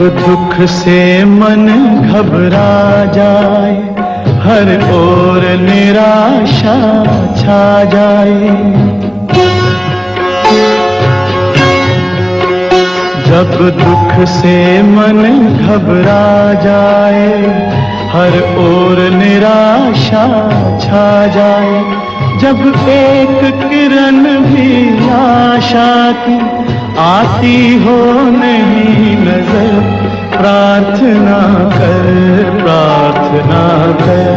दुख से मन घबरा जाए, हर ओर निराशा छा जाए। जब दुख से मन घबरा जाए, हर ओर निराशा छा जाए। जब एक किरण भी आशा की आती हो नहीं नजर, प्रार्थना कर, प्रार्थना कर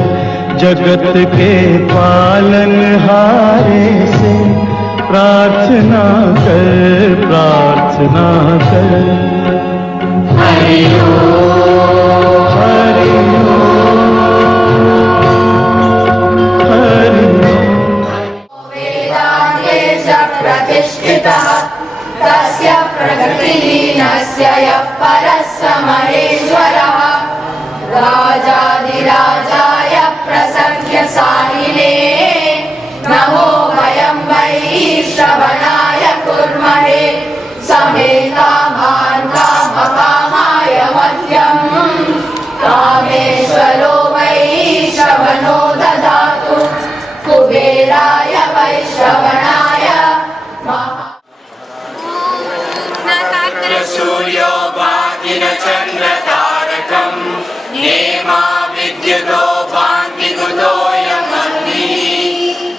जगत के पालनहारे से। प्रार्थना कर, प्रार्थना कर। हरि ओम, हरि ओम, हरि ओम। वेदान्ते च प्रतिष्ठितः तस्य प्रकृतिलीनस्य यः परः स महेश्वरः। राजाधिराजाय प्रसख्य साहिने नमो वयं वै श्रवणाय कुर्महे। समेतामान् कामकामाय मह्यम् कामेश्वरो वै श्रवणो ददातु। कुबेराय वै श्रवणाय सूर्यो भाति न चन्द्रतारकम् नेमा विद्युतो भान्ति कुतोऽयमग्निः।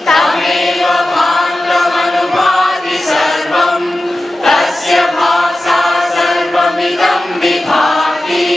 तमेव भान्तमनुभाति सर्वम् तस्य भासा सर्वमिदं विभाति।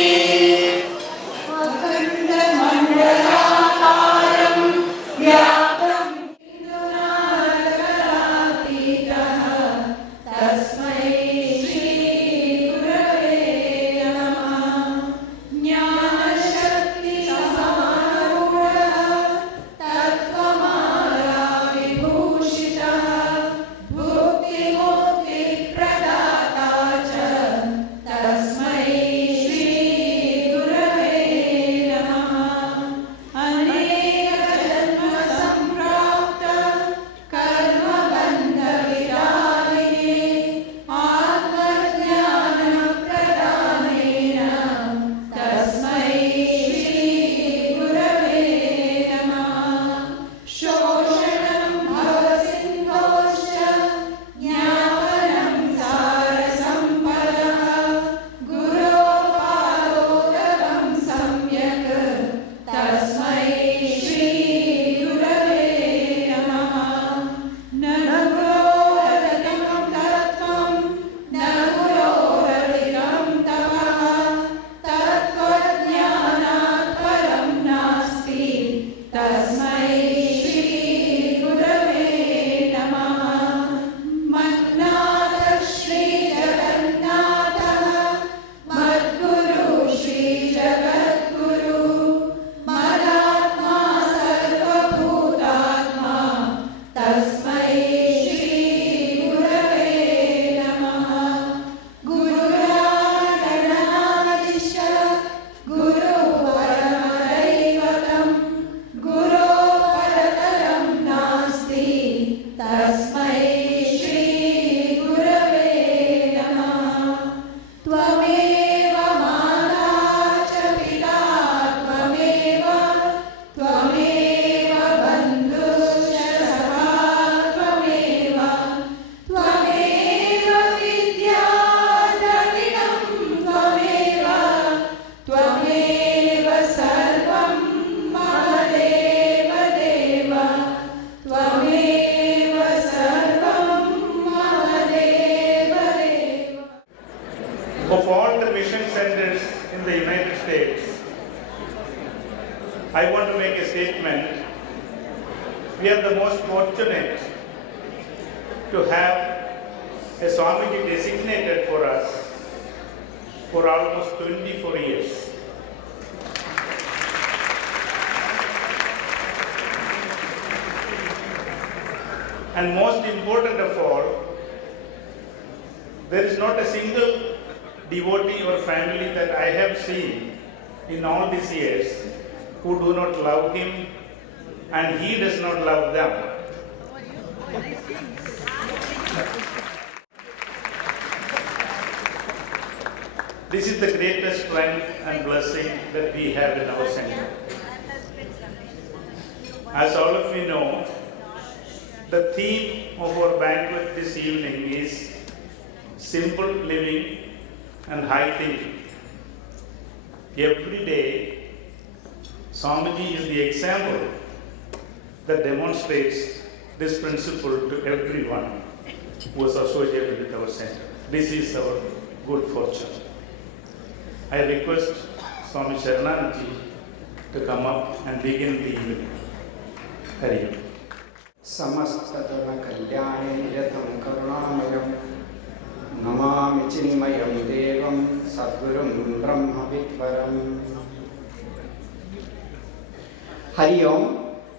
Of all the mission centers in the United States, I want to make a statement. We are the most fortunate to have a Swamiji designated for us for almost 24 years. And most important of all, there is not a single devotee or family that I have seen in all these years who do not love him and he does not love them. This is the greatest strength and blessing that we have in our center. As all of you know, the theme of our banquet this evening is simple living and high thinking. Every day, Swamiji is the example that demonstrates this principle to everyone who is associated with our center. This is our good fortune. I request Swami Sharananji to come up and begin the evening. Hari Om. समस्तजन कल्याणे यतं करुणामयं नमामि चिन्मयं देवं सद्गुरुं ब्रह्मविद्वरम्. Hari Om.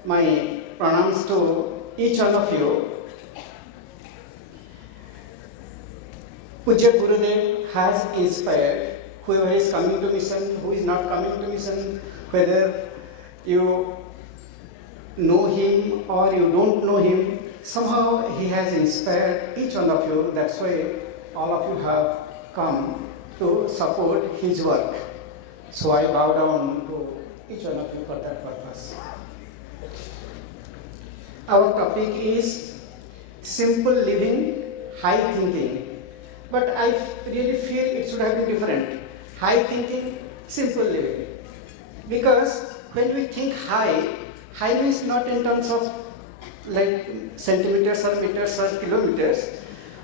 My pranams to each one of you. Puja Gurudev has inspired whoever is coming to mission, who is not coming to mission, whether you know him or you don't know him, somehow he has inspired each one of you. That's why all of you have come to support his work. So I bow down to each one of you for that purpose. Our topic is simple living, high thinking. But I really feel it should have been different. High thinking, simple living. Because when we think high, high means not in terms of like centimeters or meters or kilometers,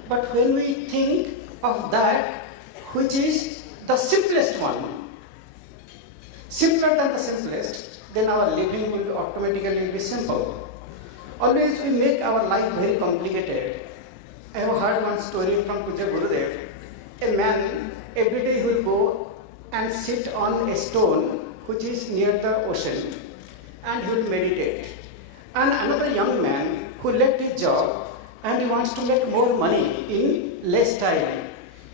but when we think of that which is the simplest one, simpler than the simplest, then our living will automatically be simple. Always we make our life very complicated. I have heard one story from Puja Gurudev. A man, every day he will go and sit on a stone which is near the ocean and he will meditate. And another young man who left his job and he wants to make more money in less time.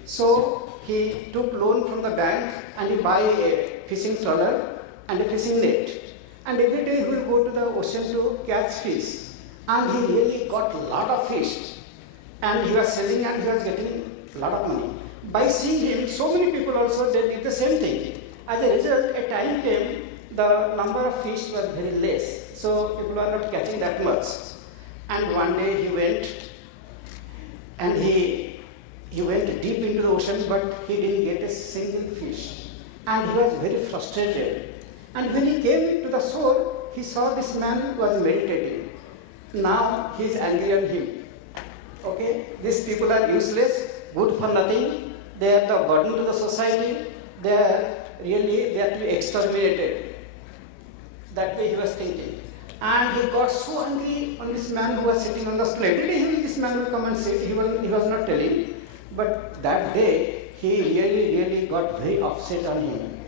So he took loan from the bank and he buy a fishing trawler and a fishing net. And every day he will go to the ocean to catch fish. And he really got a lot of fish. And he was selling and he was getting a lot of money. By seeing him, so many people also they did the same thing. As a result, a time came, the number of fish was very less. So people are not catching that much. And one day he went and he went deep into the ocean, but he didn't get a single fish. And he was very frustrated. And when he came to the shore, he saw this man was meditating. Now he is angry on him. Okay, these people are useless, good for nothing. They are the burden to the society. They are to be exterminated. That way he was thinking. And he got so angry on this man who was sitting on the stone. Every day this man will come and sit. He was not telling. But that day he really got very upset on him.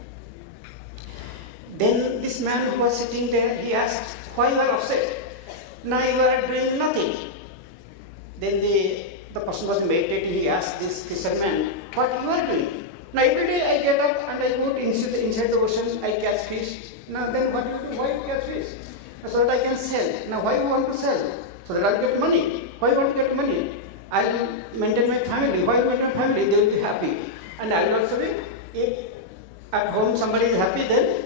Then this man who was sitting there, he asked, why you are upset? Now you are doing nothing. Then the person was meditating, he asked this fisherman, what you are doing? Now every day I get up and I go inside the ocean, I catch fish. Now then what you do? Why you catch fish? So that I can sell. Now why you want to sell? So that I'll get money. Why you want to get money? I'll maintain my family. Why maintain my family? They will be happy. And I will also be, if at home somebody is happy, then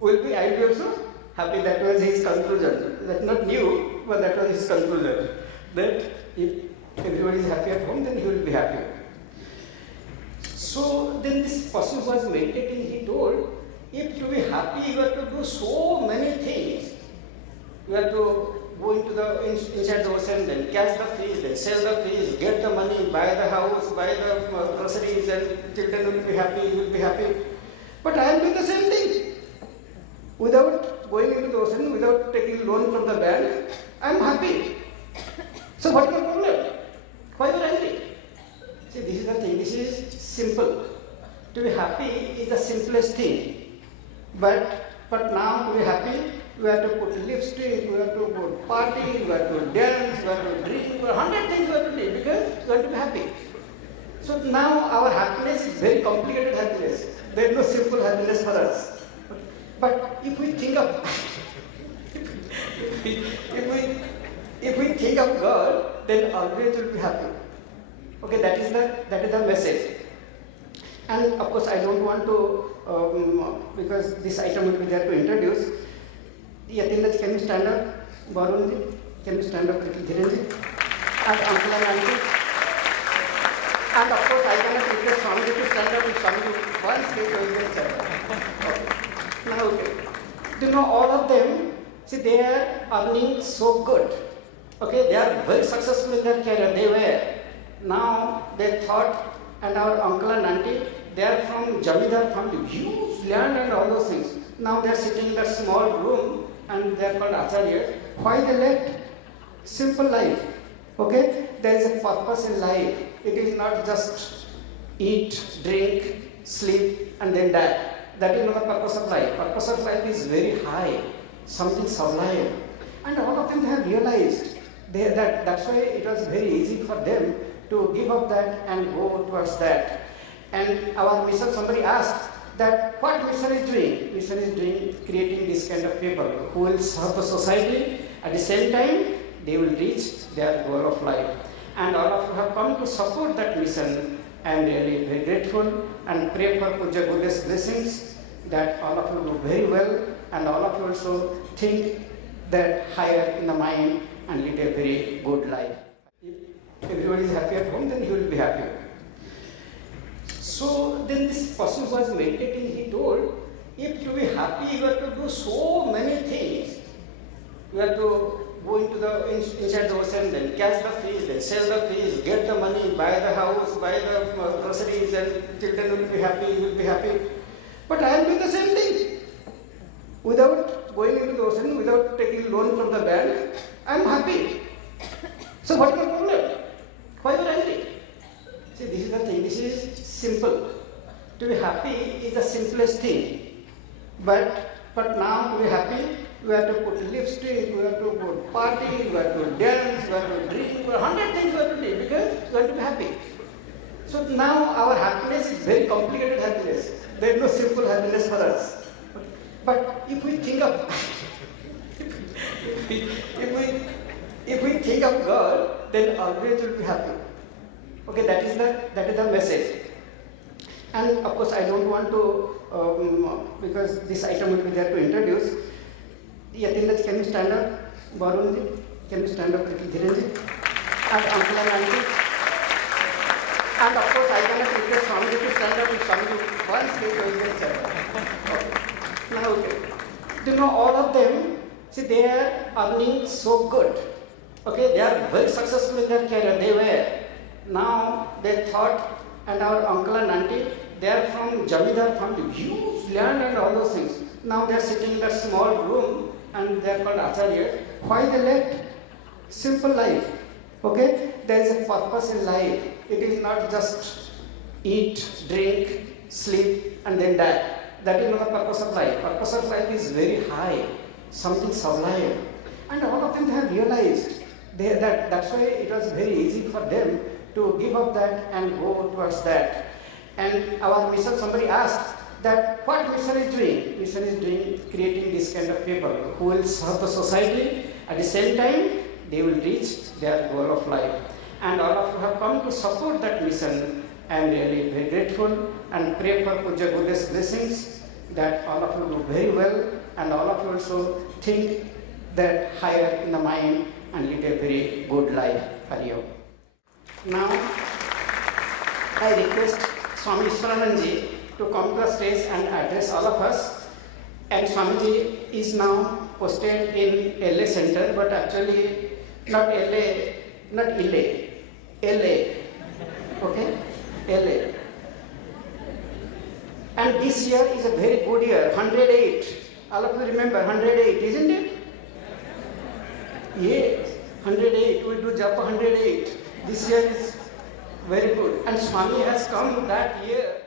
I will be also happy. That was his conclusion. That's not new, but that was his conclusion. That if everybody is happy at home, then he will be happy. So then this person who was meditating, he told, if to be happy, you have to do so many things. You have to go inside the ocean, then catch the fish, then sell the fish, get the money, buy the house, buy the groceries, and children will be happy, you will be happy. But I am doing the same thing. Without going into the ocean, without taking loan from the bank, I am happy. So what is the problem? Why are you angry? See, this is the thing. This is simple. To be happy is the simplest thing. But now to be happy, we have to put lipstick, we have to go to party, we have to dance, we have to drink, 100 things we have to do because we have to be happy. So now our happiness is very complicated happiness. There is no simple happiness for us. But if we think of if we think of God, then always we'll be happy. Okay, that is the message. And of course, I don't want to, because this item will be there to introduce. Yatindraji, can you stand up? Varunji, can you stand up little? Dhirenji? And uncle and auntie. And of course, I cannot request Swamiji to stand up if Swamiji once they will stand up. Okay. Now, you know, all of them, see, they are earning so good. Okay, they are very successful in their career. They were. Now they thought, and our uncle and auntie, they are from Jamidar family, huge land and all those things. Now they are sitting in that small room and they are called Acharyas. Why they left? Simple life. Okay, there is a purpose in life. It is not just eat, drink, sleep, and then die. That is not the purpose of life. Purpose of life is very high, something sublime. And all of them have realized that's why it was very easy for them to give up that and go towards that. And our mission, somebody asked that what mission is doing? Mission is doing creating this kind of people who will serve the society. At the same time, they will reach their goal of life. And all of you have come to support that mission. I am really very grateful and pray for Puja Buddha's blessings that all of you do very well and all of you also think that higher in the mind and lead a very good life. If everybody is happy at home, then he will be happy. So then this person who was meditating, he told, if to be happy, you have to do so many things. You have to go into inside the ocean, then catch the fish, then sell the fish, get the money, buy the house, buy the groceries, and children will be happy, you will be happy. But I am doing the same thing. Without going into the ocean, without taking loan from the bank, I am happy. So what is the problem? Why are you angry? See, this is the thing. This is simple. To be happy is the simplest thing. But now to be happy, we have to put lipstick, we have to put party, we have to dance, we have to drink, 100 things we have to do because we have to be happy. So now our happiness is very complicated happiness. There is no simple happiness for us. But if we think of if we think of God, then always we'll be happy. Okay, that is the message. And of course, I don't want to, because this item will be there to introduce. Yatindraji, can you stand up? Varunji, can you stand up little? Dhirenji? And uncle and auntie. And of course, I cannot request Swamiji to stand up if Swamiji once they will stand up. Okay. Now, you know, all of them, see, they are earning so good. Okay, they are very successful in their career. They were. Now they thought, and our uncle and auntie, they are from Jamidar family, huge land and all those things. Now they are sitting in that small room and they are called Acharyas. Why they left? Simple life. Okay, there is a purpose in life. It is not just eat, drink, sleep, and then die. That is not the purpose of life. Purpose of life is very high, something sublime. And all of them have realized that's why it was very easy for them to give up that and go towards that. And our mission, somebody asked that what mission is doing? Mission is doing creating this kind of people who will serve the society. At the same time, they will reach their goal of life. And all of you have come to support that mission. I am really very grateful and pray for Puja Buddha's blessings that all of you do very well and all of you also think that higher in the mind and lead a very good life. Hari Om. Now, I request Swami Swarananji to come to the stage and address all of us. And Swamiji is now posted in LA Center, but actually not LA, not LA, LA, okay, LA. And this year is a very good year, 108. All of you remember 108, isn't it? Yes, 108, we do Japa 108. This year is very good. And Swami has come that year.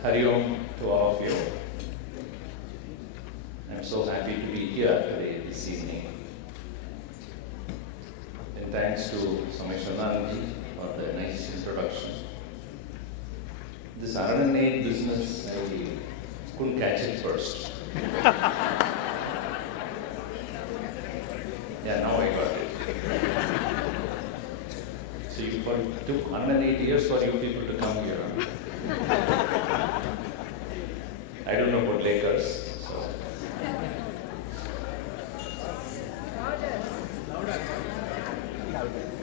Hari Om to all of you. I'm so happy to be here today, this evening. And thanks to some Rameshwaranji, for the nice introduction. This RNA business, I couldn't catch it first. Yeah, now I got it. So it took 108 years for you people to come here. I don't know about Lakers. So.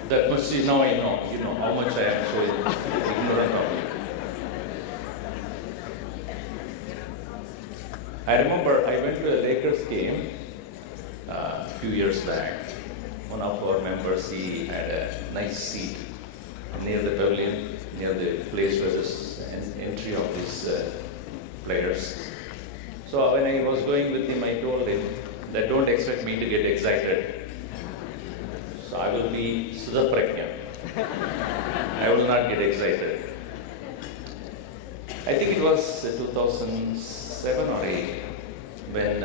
That must see, now I know, how much I am so ignorant of it. I remember I went to a Lakers game a few years back. One of our members, he had a nice seat near the pavilion, near the place where there's entry of these players. So when I was going with him, I told him that don't expect me to get excited. So I will be Sudha Prajna. I will not get excited. I think it was 2007 or 8 when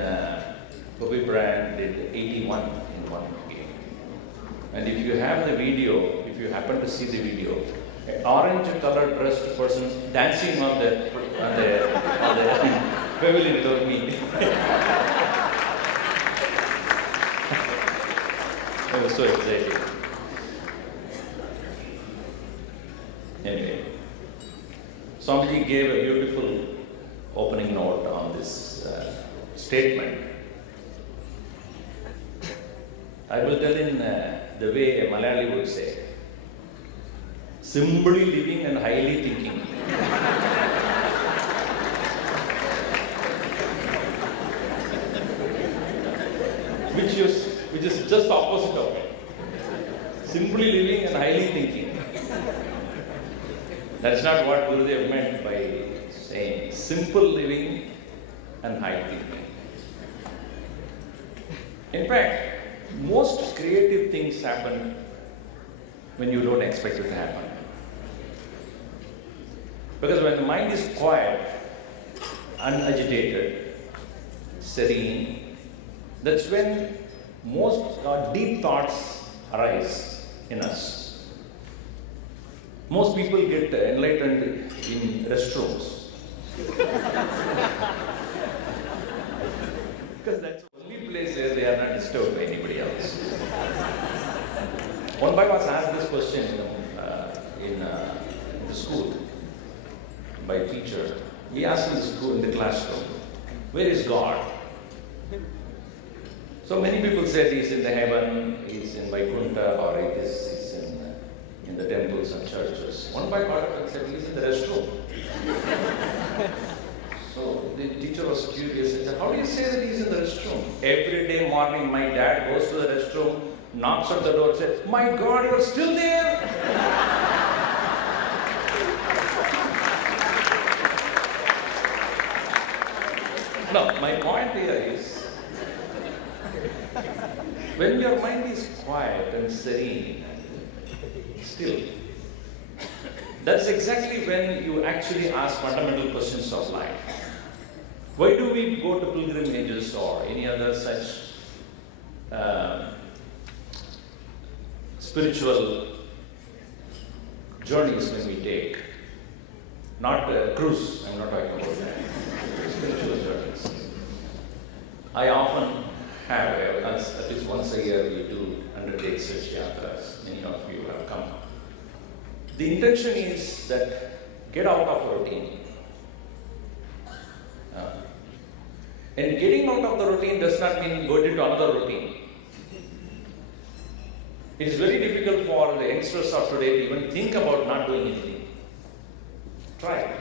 Kobe Bryant did 81 in one game. And if you have the video, if you happen to see the video, an orange-colored dressed person dancing on the pavilion told me. I was so excited. Anyway, Swamiji gave a beautiful opening note on this statement. I will tell in the way a Malayali would say, simply living and highly thinking. Which is just opposite of it. Simply living and highly thinking. That's not what Gurudev meant by saying simple living and high thinking. In fact, most creative things happen when you don't expect it to happen. Because when the mind is quiet, unagitated, serene, that's when most deep thoughts arise in us. Most people get enlightened in restrooms. Because that's the only place where they are not disturbed by anybody else. One boy was asked this question in the school by a teacher. He asked in the school, in the classroom, where is God? So many people said he's in the heaven, he's in Vaikuntha, or he's in the temples and churches. One boy got up and said, he's in the restroom. So the teacher was curious and said, how do you say that he's in the restroom? Every day morning, my dad goes to the restroom, knocks on the door and says, my God, you're still there? No, my point here is, when your mind is quiet and serene, still, that's exactly when you actually ask fundamental questions of life. Why do we go to pilgrimages or any other such spiritual journeys when we take? Not a cruise, I'm not talking about that. Spiritual journeys. I often have, at least once a year, we do undertake such yatras. Many of you have come. The intention is that get out of routine. And getting out of the routine does not mean go into another routine. It is very difficult for the youngsters of today to even think about not doing anything. Try.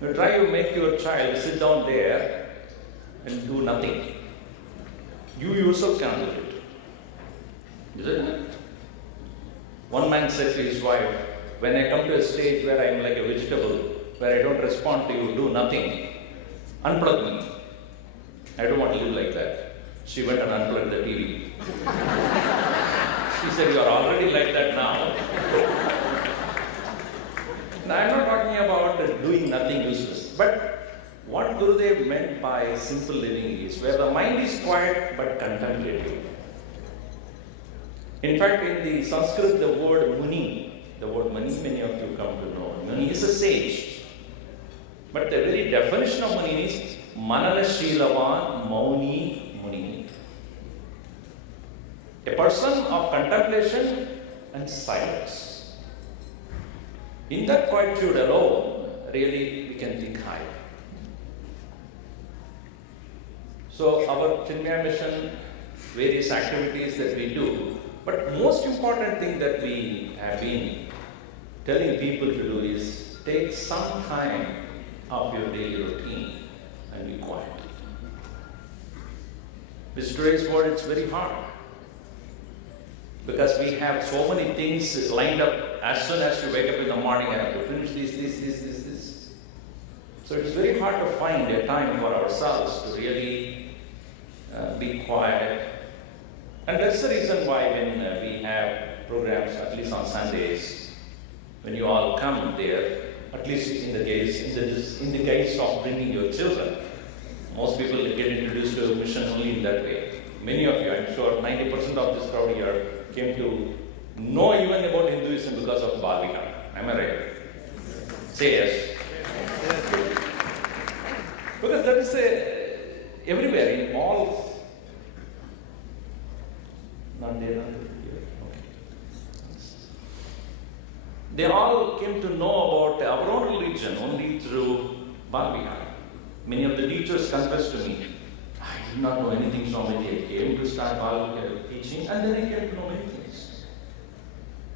You try to make your child sit down there and do nothing. You yourself cannot do it. Isn't it? One man said to his wife, when I come to a stage where I am like a vegetable, where I don't respond to you, do nothing, unplug me. I don't want to live like that. She went and unplugged the TV. She said, you are already like that now. Now I am not talking about doing nothing useless. But what Gurudev meant by simple living is where the mind is quiet but contemplative. In fact, in the Sanskrit, the word muni, many of you come to know. Muni is a sage. But the very definition of muni is mananashilavan mauni muni. A person of contemplation and silence. In that quietude alone, really we can think high. So our Chinmaya mission, various activities that we do, but most important thing that we have been telling people to do is take some time of your daily routine and be quiet. With today's world, it's very hard because we have so many things lined up. As soon as you wake up in the morning, I have to finish this. So it's very hard to find a time for ourselves to really be quiet. And that's the reason why when we have programs, at least on Sundays, when you all come there, at least in the case of bringing your children, most people get introduced to mission only in that way. Many of you, I'm sure 90% of this crowd here came to know even about Hinduism because of Bhavika. Am I right? Say yes. Because that is everywhere, in all. Not there, not here. Okay. They all came to know about our own religion only through Bhavika. Many of the teachers confessed to me, I did not know anything, Swamiji. I came to start Bhavika teaching and then I came to know many things.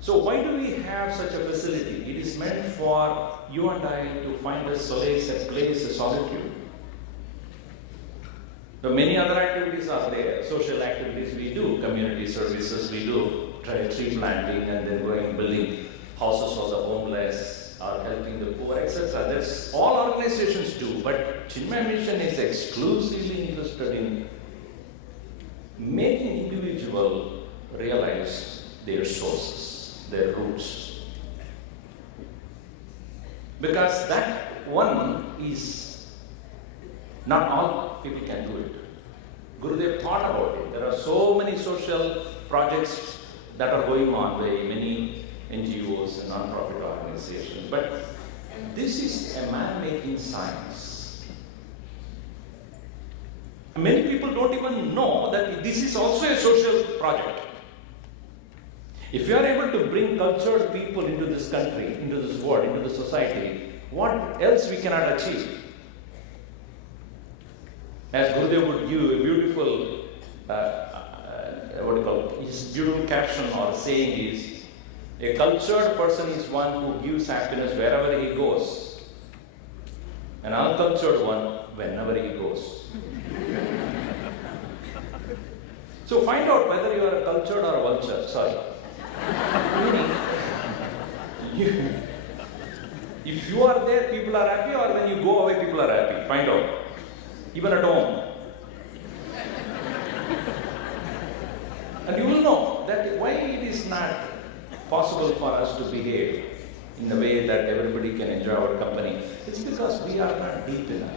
So why do we have such a facility? It is meant for you and I to find a solace, a place, a solitude. So many other activities are there, social activities we do, community services we do, tree planting and then going building houses for the homeless or helping the poor, etc. That's all organizations do, but Chinmaya Mission is exclusively interested in making individual realize their sources, their roots. Because that one is not all people can do it. Gurudev thought about it. There are so many social projects that are going on by many NGOs and non-profit organizations. But this is a man-making science. Many people don't even know that this is also a social project. If you are able to bring cultured people into this country, into this world, into the society, what else we cannot achieve? As Gurudev would give a beautiful, his beautiful caption or saying is, a cultured person is one who gives happiness wherever he goes. An uncultured one, whenever he goes. So find out whether you are a cultured or a vulture, sorry. If you are there, people are happy, or when you go away, people are happy. Find out. Even at home. And you will know that why it is not possible for us to behave in a way that everybody can enjoy our company. It's because we are not deep enough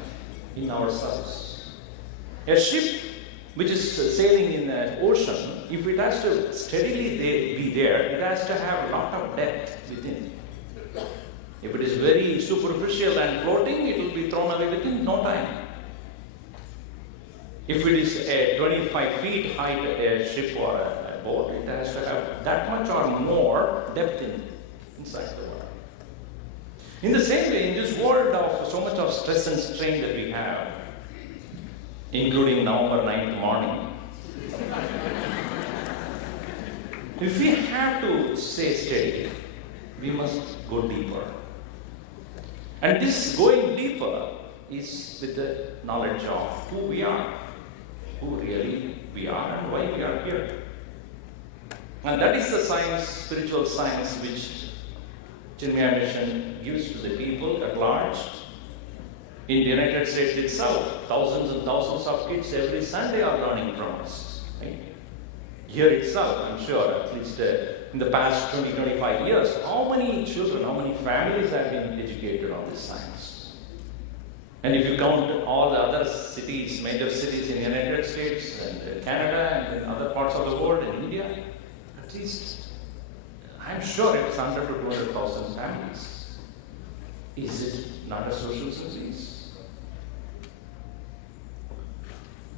in ourselves. A ship which is sailing in the ocean, if it has to steadily be there, it has to have a lot of depth within. If it is very superficial and floating, it will be thrown away within no time. If it is a 25 feet height ship or a boat, it has to have that much or more depth inside the water. In the same way, in this world of so much of stress and strain that we have, including November 9th morning, if we have to stay steady, we must go deeper. And this going deeper is with the knowledge of who we are, who really we are and why we are here. And that is the science, spiritual science, which Chinmaya Mission gives to the people at large. In the United States itself, thousands and thousands of kids every Sunday are learning from us. Right? Here itself, I'm sure, at least in the past 20-25 years, how many children, how many families have been educated on this science? And if you count all the other cities, major cities in the United States and Canada and in other parts of the world, in India, At least, I'm sure it's 100 to 200,000 families. Is it not a social service?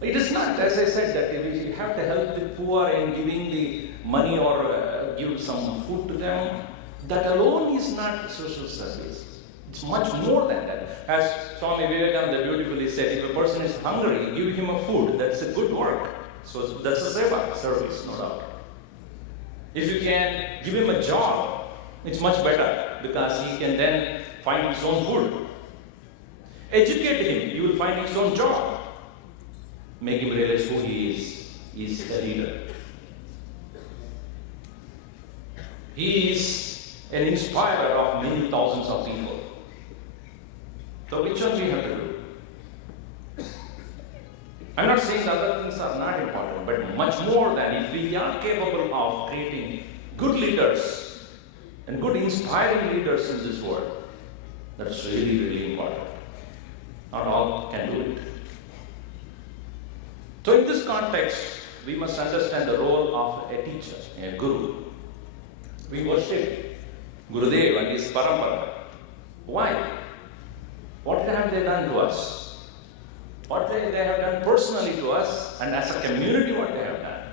It is not, as I said, that we have to help the poor in giving the money or give some food to them. That alone is not social service. It's much more than that. As Swami Vivekananda beautifully said, if a person is hungry, give him a food. That's a good work. So that's a seva service, no doubt. If you can give him a job, it's much better because he can then find his own food. Educate him, you will find his own job. Make him realize who he is. He is a leader. He is an inspirer of many thousands of people. So which one we have to do? I'm not saying the other things are not important, but much more than if we are capable of creating good leaders and good inspiring leaders in this world, that's really, really important. Not all can do it. So in this context, we must understand the role of a teacher, a guru. We worship Gurudev and his parampara. Why? What have they done to us? What they have done personally to us, and as a community what they have done.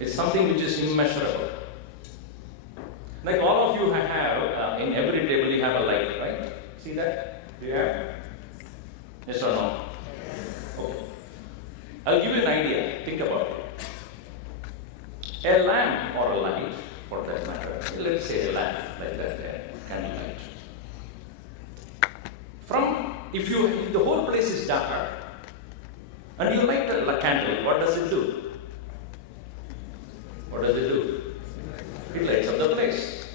It's something which is immeasurable. Like all of you have, in every table you have a light, right? See that? Do you have? Yes or no? Okay. I'll give you an idea. Think about it. A lamp or a light, for that matter. Let's say a lamp, like that, a candle light. If the whole place is dark and you light a candle, what does it do? What does it do? It lights up the place,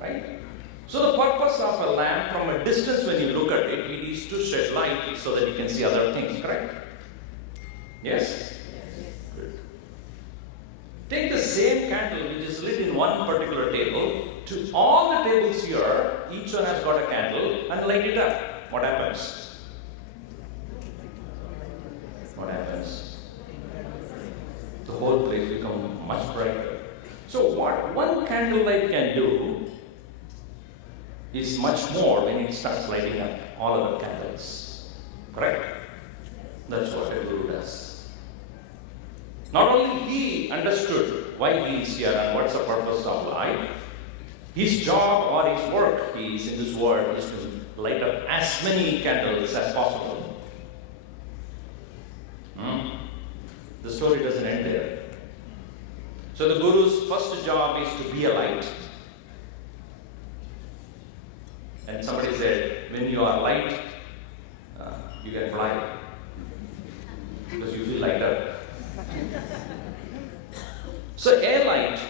right? So the purpose of a lamp from a distance when you look at it, it is to shed light so that you can see other things, correct? Yes? Good. Take the same candle which is lit in one particular table to all the tables here, each one has got a candle, and light it up. What happens? What happens? The whole place becomes much brighter. So what one candlelight can do is much more when it starts lighting up all other candles. Correct? That's what a guru does. Not only he understood why he is here and what's the purpose of life, his job or his work he is in this world is to light up as many candles as possible. The story doesn't end there. So the guru's first job is to be a light. And somebody said, when you are light, you can fly. Because you feel lighter. So a light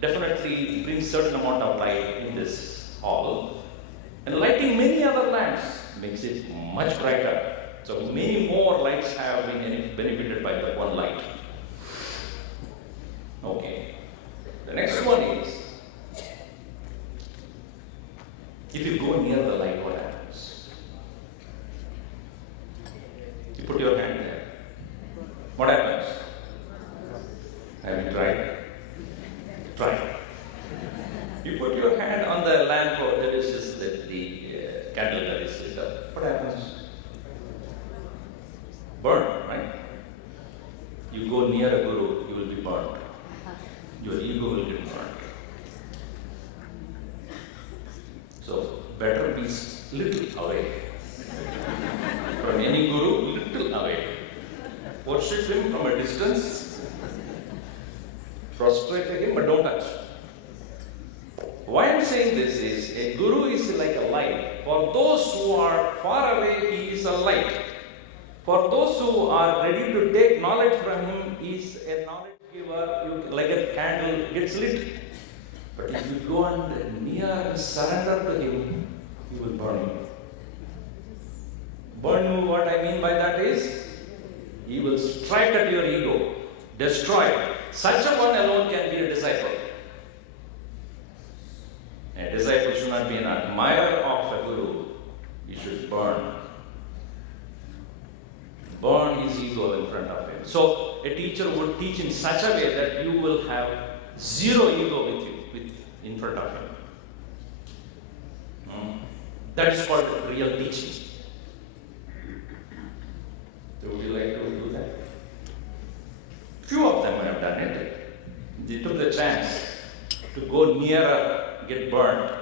definitely brings certain amount of light in this hall. And lighting many other lamps makes it much brighter. So many more lights have been benefited by the one light. Okay. The next one is, if you go near the light, what happens? You put your hand there. What happens? Have you tried? Try it. You put your hand on the lamp or that is just the candle that is lit up. What happens? Burn, right? You go near a guru, you will be burned. Your ego will get burned. So better be little away. From any guru, little away. Worship him from a distance. Prostrate him, but don't touch. Why I'm saying this is, a guru is like a light. For those who are far away, he is a light. For those who are ready to take knowledge from him, he is a knowledge giver. Like a candle gets lit. But if you go and near and surrender to him, he will burn you. Burn you, what I mean by that is, he will strike at your ego, destroy it. Such a one alone can be a disciple. A disciple should not be an admirer of a guru. He should burn his ego in front of him. So a teacher would teach in such a way that you will have zero ego with you, in front of him. That is called real teaching. So would you like to do that? Few of them have done it. They took the chance to go nearer, get burnt.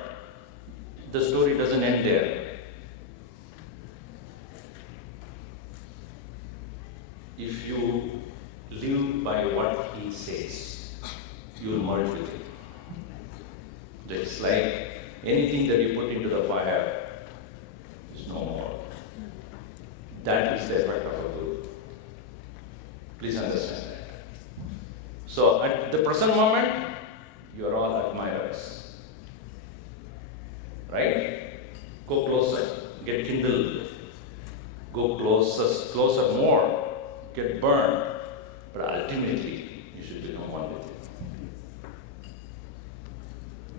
The story doesn't end there. If you live by what he says, you will merge with him. Just like anything that you put into the fire is no more. That is the effect of a guru. Please understand that. So at the present moment, you are all admirers. Right? Go closer, get kindled. Go closer more, get burned. But ultimately, you should become one with him.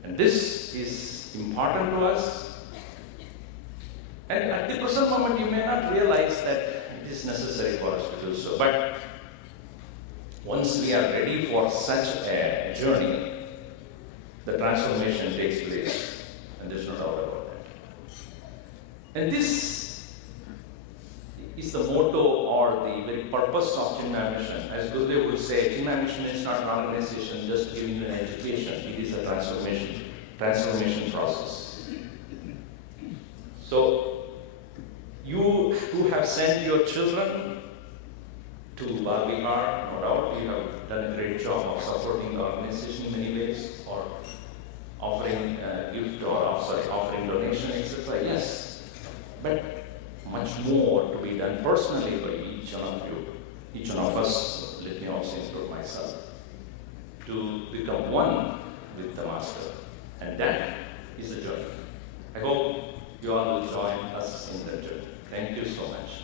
And this is important to us. And at the present moment, you may not realize that it is necessary for us to do so. But once we are ready for such a journey, the transformation takes place. And there's no doubt about that. And this is the motto or the very purpose of Chinmaya Mission. As Gurudev would say, Chinmaya Mission is not an organization just giving you an education. It is a transformation process. So, you who have sent your children to Barbihar, no doubt you have done a great job of supporting the organization in many ways, or offering gift, or offering donation, etc. Yes, but much more to be done personally by each one of you, each one of us. Let me also include myself, to become one with the Master, and that is the journey. I hope you all will join us in that journey. Thank you so much.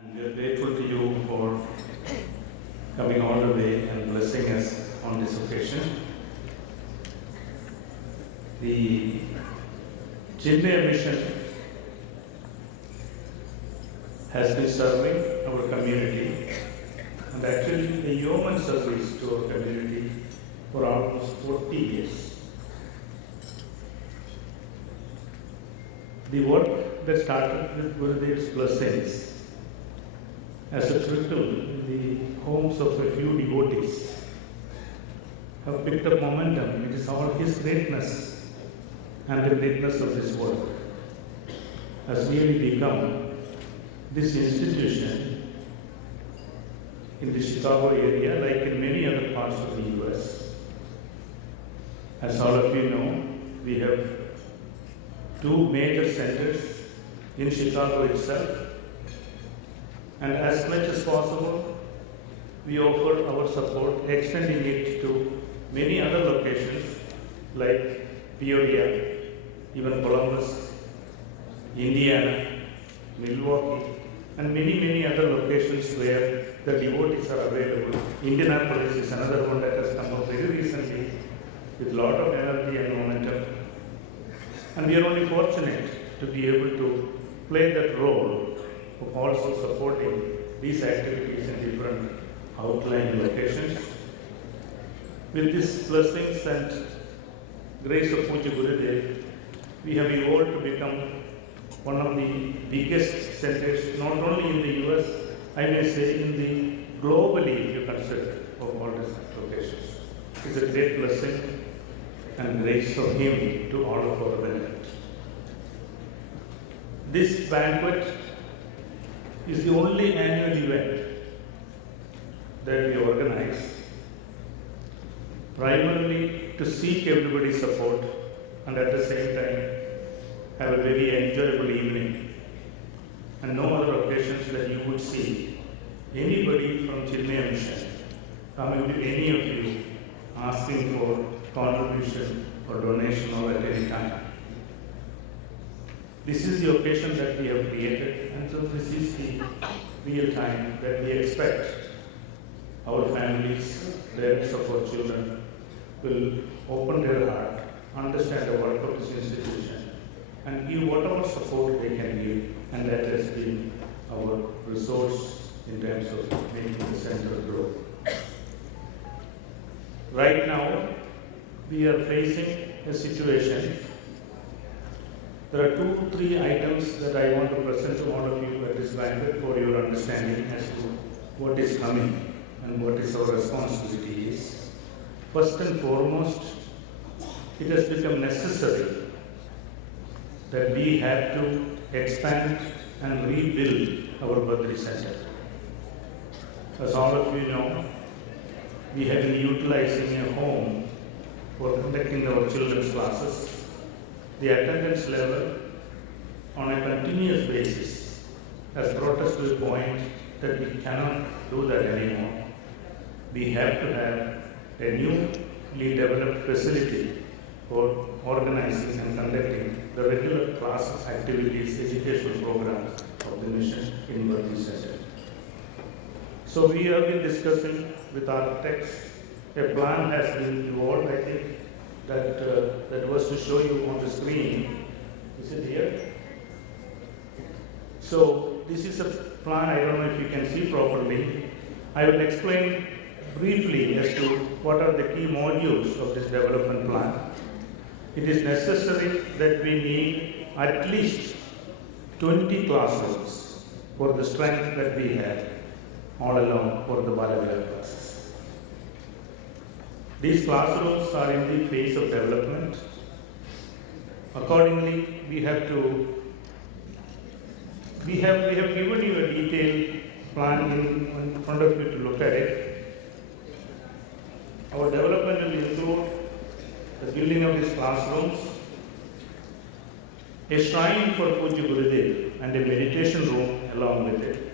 And we are grateful to you for coming all the way and blessing us on this occasion. The Chinmaya Mission has been serving our community, and actually the yeoman service to our community for almost 40 years. The work that started with Gurudev's blessings as a trickle in the homes of a few devotees have picked up momentum. It is all his greatness and the greatness of his work has really become this institution in the Chicago area, like in many other parts of the US. As all of you know, we have two major centers in Chicago itself, and as much as possible, we offer our support, extending it to many other locations like Peoria, even Columbus, Indiana, Milwaukee, and many other locations where the devotees are available. Indianapolis is another one that has come up very recently with a lot of energy and momentum. And we are only fortunate to be able to play that role of also supporting these activities in different outlying locations. With these blessings and grace of Puja Gurudev, we have evolved to become one of the biggest centers, not only in the US, I may say in the globally, if you consider, of all these locations. It's a great blessing and grace of Him to all of our benefit. This banquet is the only annual event that we organize, primarily to seek everybody's support and at the same time have a very enjoyable evening. And no other occasions that you would see anybody from Chinmaya Mission coming to any of you asking for contribution or donation or at any time. This is the occasion that we have created, and so this is the real time that we expect our families, parents of our children, will open their heart, understand the work of this institution, and give whatever support they can give, and that has been our resource in terms of making the center grow. Right now, we are facing a situation. There are 2-3 items that I want to present to all of you at this banquet for your understanding as to what is coming and what is our responsibility is. First and foremost, it has become necessary that we have to expand and rebuild our birthday center. As all of you know, we have been utilizing a home for conducting our children's classes. The attendance level on a continuous basis has brought us to a point that we cannot do that anymore. We have to have a newly developed facility for organizing and conducting the regular class activities, educational programs of the mission in Birthday Center. So we have been discussing with architects. A plan has been evolved, I think, that was to show you on the screen. Is it here? So this is a plan. I don't know if you can see properly. I will explain briefly as to what are the key modules of this development plan. It is necessary that we need at least 20 classrooms for the strength that we have all along for the Balavira classes. These classrooms are in the phase of development. Accordingly, we have given you a detailed plan in front of you to look at it. Our development will include the building of these classrooms, a shrine for Pujya Gurudev and a meditation room along with it.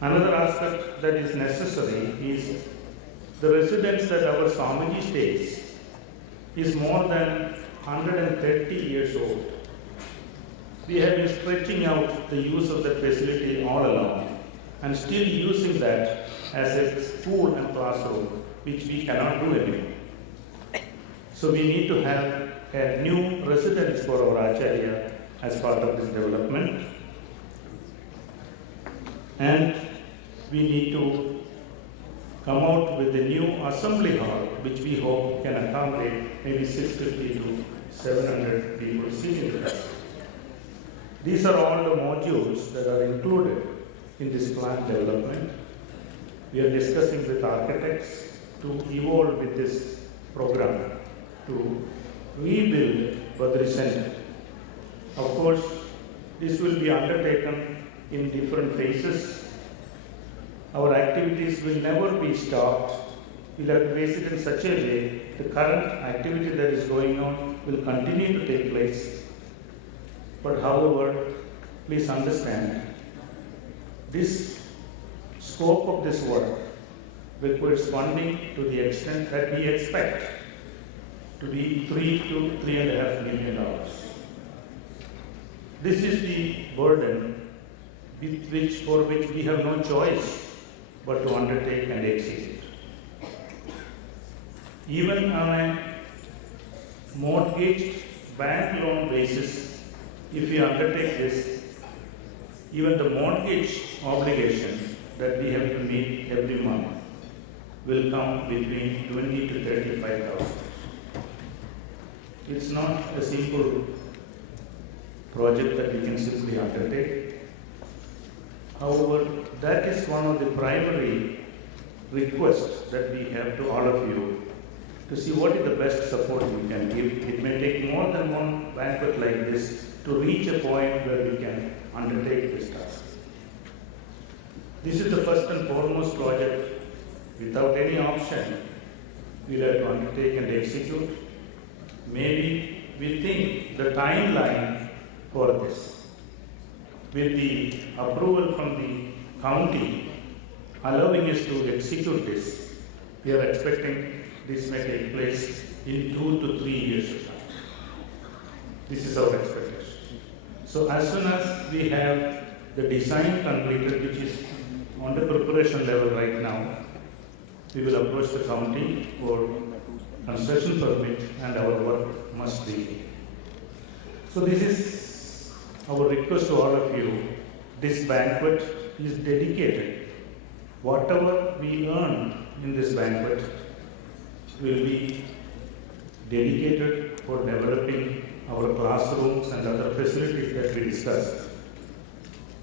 Another aspect that is necessary is the residence that our Swamiji stays is more than 130 years old. We have been stretching out the use of that facility all along and still using that as a school and classroom, which we cannot do anymore. So we need to have a new residence for our Acharya as part of this development. And we need to come out with a new assembly hall, which we hope can accommodate maybe 650 to 700 people seating capacity. These are all the modules that are included in this plan development. We are discussing with architects to evolve with this program to rebuild Badri Center. Of course, this will be undertaken in different phases. Our activities will never be stopped. We'll have to face it in such a way the current activity that is going on will continue to take place. But however, please understand, this scope of this work requires funding to the extent that we expect to be $3 to $3.5 million. This is the burden for which we have no choice but to undertake and execute. Even on a mortgaged bank loan basis, if we undertake this, even the mortgage obligation that we have to meet every month will come between 20 to 35,000. It's not a simple project that we can simply undertake. However, that is one of the primary requests that we have to all of you to see what is the best support we can give. It may take more than one banquet like this to reach a point where we can undertake this task. This is the first and foremost project. Without any option, we'll have to undertake and execute. Maybe we think the timeline for this, with the approval from the county allowing us to execute this, we are expecting this may take place in 2 to 3 years of time. This is our expectation. So as soon as we have the design completed, which is on the preparation level right now, we will approach the county for construction permit and our work must begin. So this is our request to all of you this banquet is dedicated. Whatever we earn in this banquet will be dedicated for developing our classrooms and other facilities that we discussed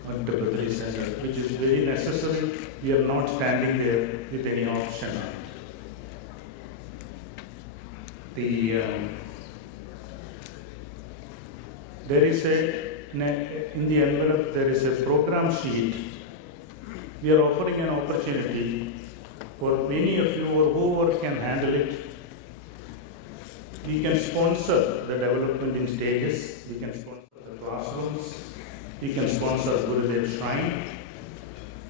on the Badri Center, which is very necessary. We are not standing there with any option. There is in the envelope there is a program sheet. We are offering an opportunity for many of you or whoever can handle it. We can sponsor the development in stages. We can sponsor the classrooms. We can sponsor Gurudev Shrine.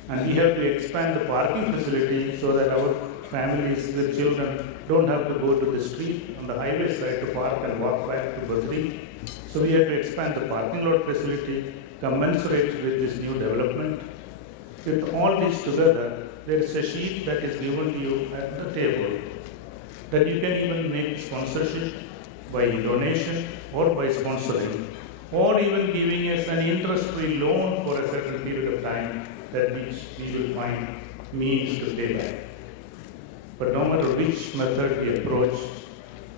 And we have to expand the parking facility so that our families with children don't have to go to the street on the highway side to park and walk back to Badri. So we have to expand the parking lot facility commensurate with this new development. With all this together, there is a sheet that is given to you at the table that you can even make sponsorship by donation or by sponsoring, or even giving us an interest-free loan for a certain period of time that which we will find means to pay back. But no matter which method we approach,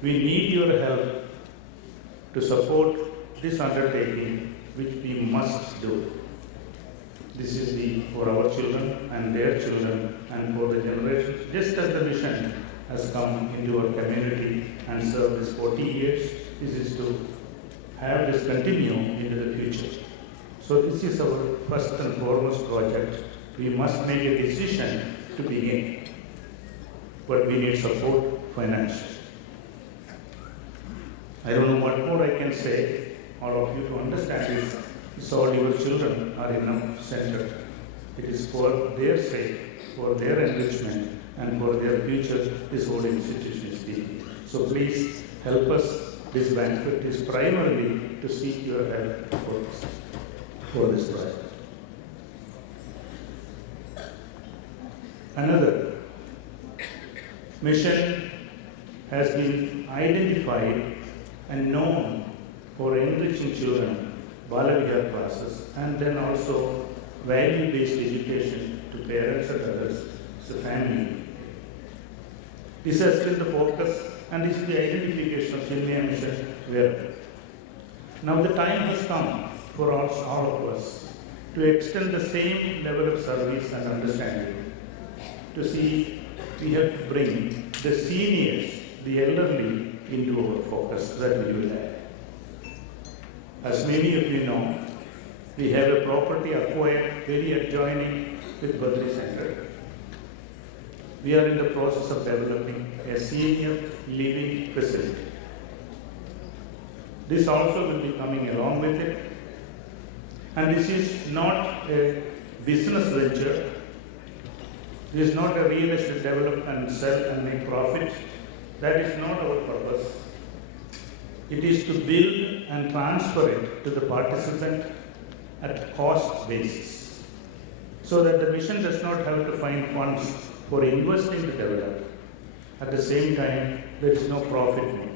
we need your help to support this undertaking, which we must do. This is for our children and their children and for the generations, just as the mission has come into our community and served this 40 years, this is to have this continue into the future. So this is our first and foremost project. We must make a decision to begin, but we need support financially. I don't know what more I can say. All of you to understand is, all your children are in our center. It is for their sake, for their enrichment, and for their future, this whole institution is being. So please help us. This banquet is primarily to seek your help for this project. Another mission has been identified and known for enriching children, Balavihar classes, and then also value-based education to parents and others as a family. This has been the focus, and this is the identification of Chinmaya mission where. Now the time has come for all of us to extend the same level of service and understanding. To see, we have to bring the seniors, the elderly, into our focus that we will have. As many of you know, we have a property acquired very adjoining with Badri Center. We are in the process of developing a senior living facility. This also will be coming along with it. And this is not a business venture. This is not a real estate develop and sell and make profit. That is not our purpose. It is to build and transfer it to the participant at cost basis, so that the mission does not have to find funds for investing to develop. At the same time, there is no profit made.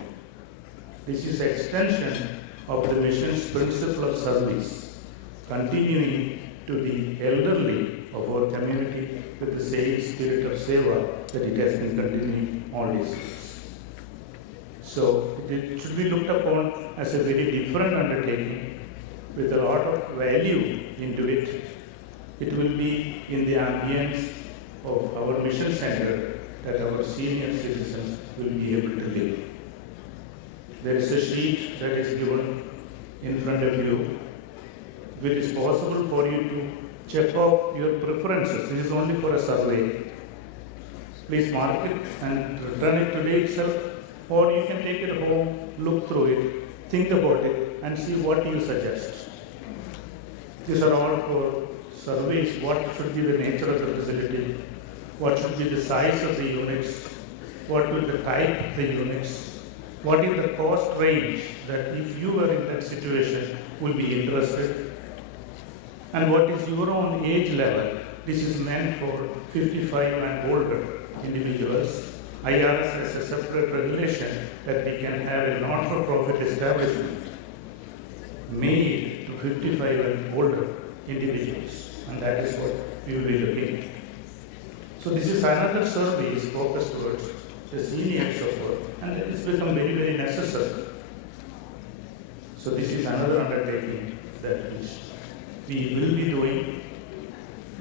This is an extension of the mission's principle of service, continuing to the elderly of our community with the same spirit of seva that it has been continuing all these years. So it should be looked upon as a very different undertaking with a lot of value into it. It will be in the ambience of our mission center that our senior citizens will be able to live. There is a sheet that is given in front of you. If it is possible for you to check off your preferences, this is only for a survey. Please mark it and return it today itself, or you can take it home, look through it, think about it, and see what you suggest. These are all for surveys. What should be the nature of the facility? What should be the size of the units? What will the type of the units? What is the cost range that if you were in that situation would be interested? And what is your own age level? This is meant for 55 and older individuals. IRS has a separate regulation that we can have a not-for-profit establishment made to 55 and older. individuals, and that is what we will be looking at. So this is another service focused towards the senior support, and it has become very, very necessary. So this is another undertaking that we will be doing.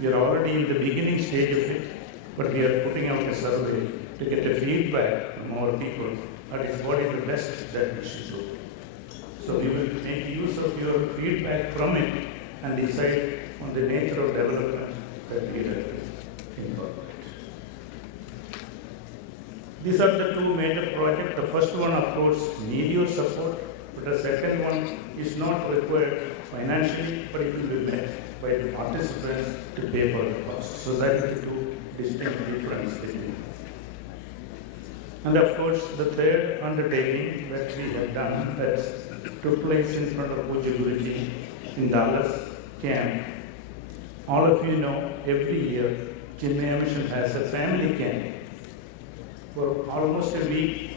We are already in the beginning stage of it, but we are putting out a survey to get a feedback from more people. That is what is the best that we should do. So we will make use of your feedback from it and decide on the nature of development that we have to incorporate. These are the two major projects. The first one, of course, need your support, but the second one is not required financially, but it will be met by the participants to pay for the cost. So that is the two distinct differences between them. And of course, the third undertaking that we have done that took place in front of Puja Guruji in Dallas camp. All of you know, every year, Chinmaya Mission has a family camp for almost a week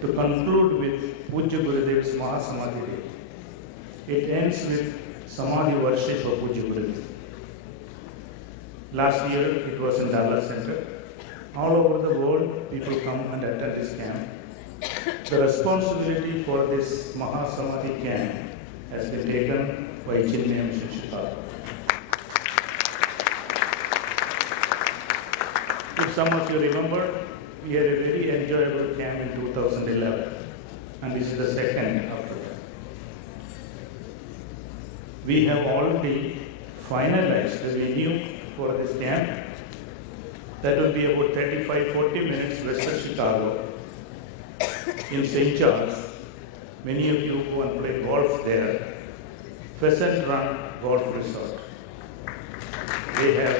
to conclude with Puja Gurudev's Mahasamadhi Day. It ends with Samadhi worship of Puja Gurudev. Last year, it was in Dallas Center. All over the world, people come and attend this camp. The responsibility for this Mahasamadhi camp has been taken by Chinmaya Mission Chicago. If some of you remember, we had a very enjoyable camp in 2011, and this is the second after that. We have already finalized the venue for this camp. That will be about 35-40 minutes west of Chicago in St. Charles. Many of you go and play golf there. Pheasant Run Golf Resort. They have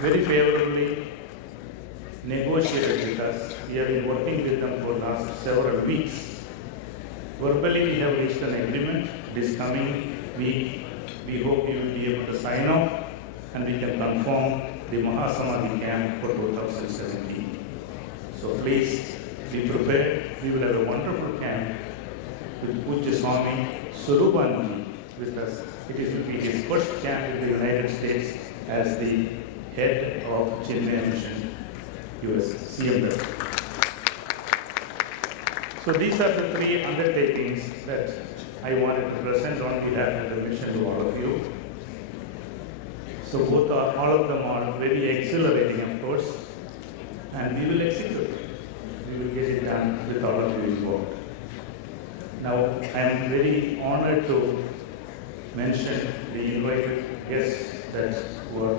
very favorably negotiated with us. We have been working with them for the last several weeks. Verbally, we have reached an agreement. This coming week, we hope you will be able to sign off and we can confirm the Mahasamadhi camp for 2017. So please be prepared. We will have a wonderful camp with Puja Swami Surubanji with us. It will be his first camp in the United States as the head of Chinmaya Mission US CMW. So these are the three undertakings that I wanted to present on behalf of the mission to all of you. So all of them are very exhilarating, of course, and we will execute. We will get it done with all of you involved. Now, I am very honored to mention the invited guests that were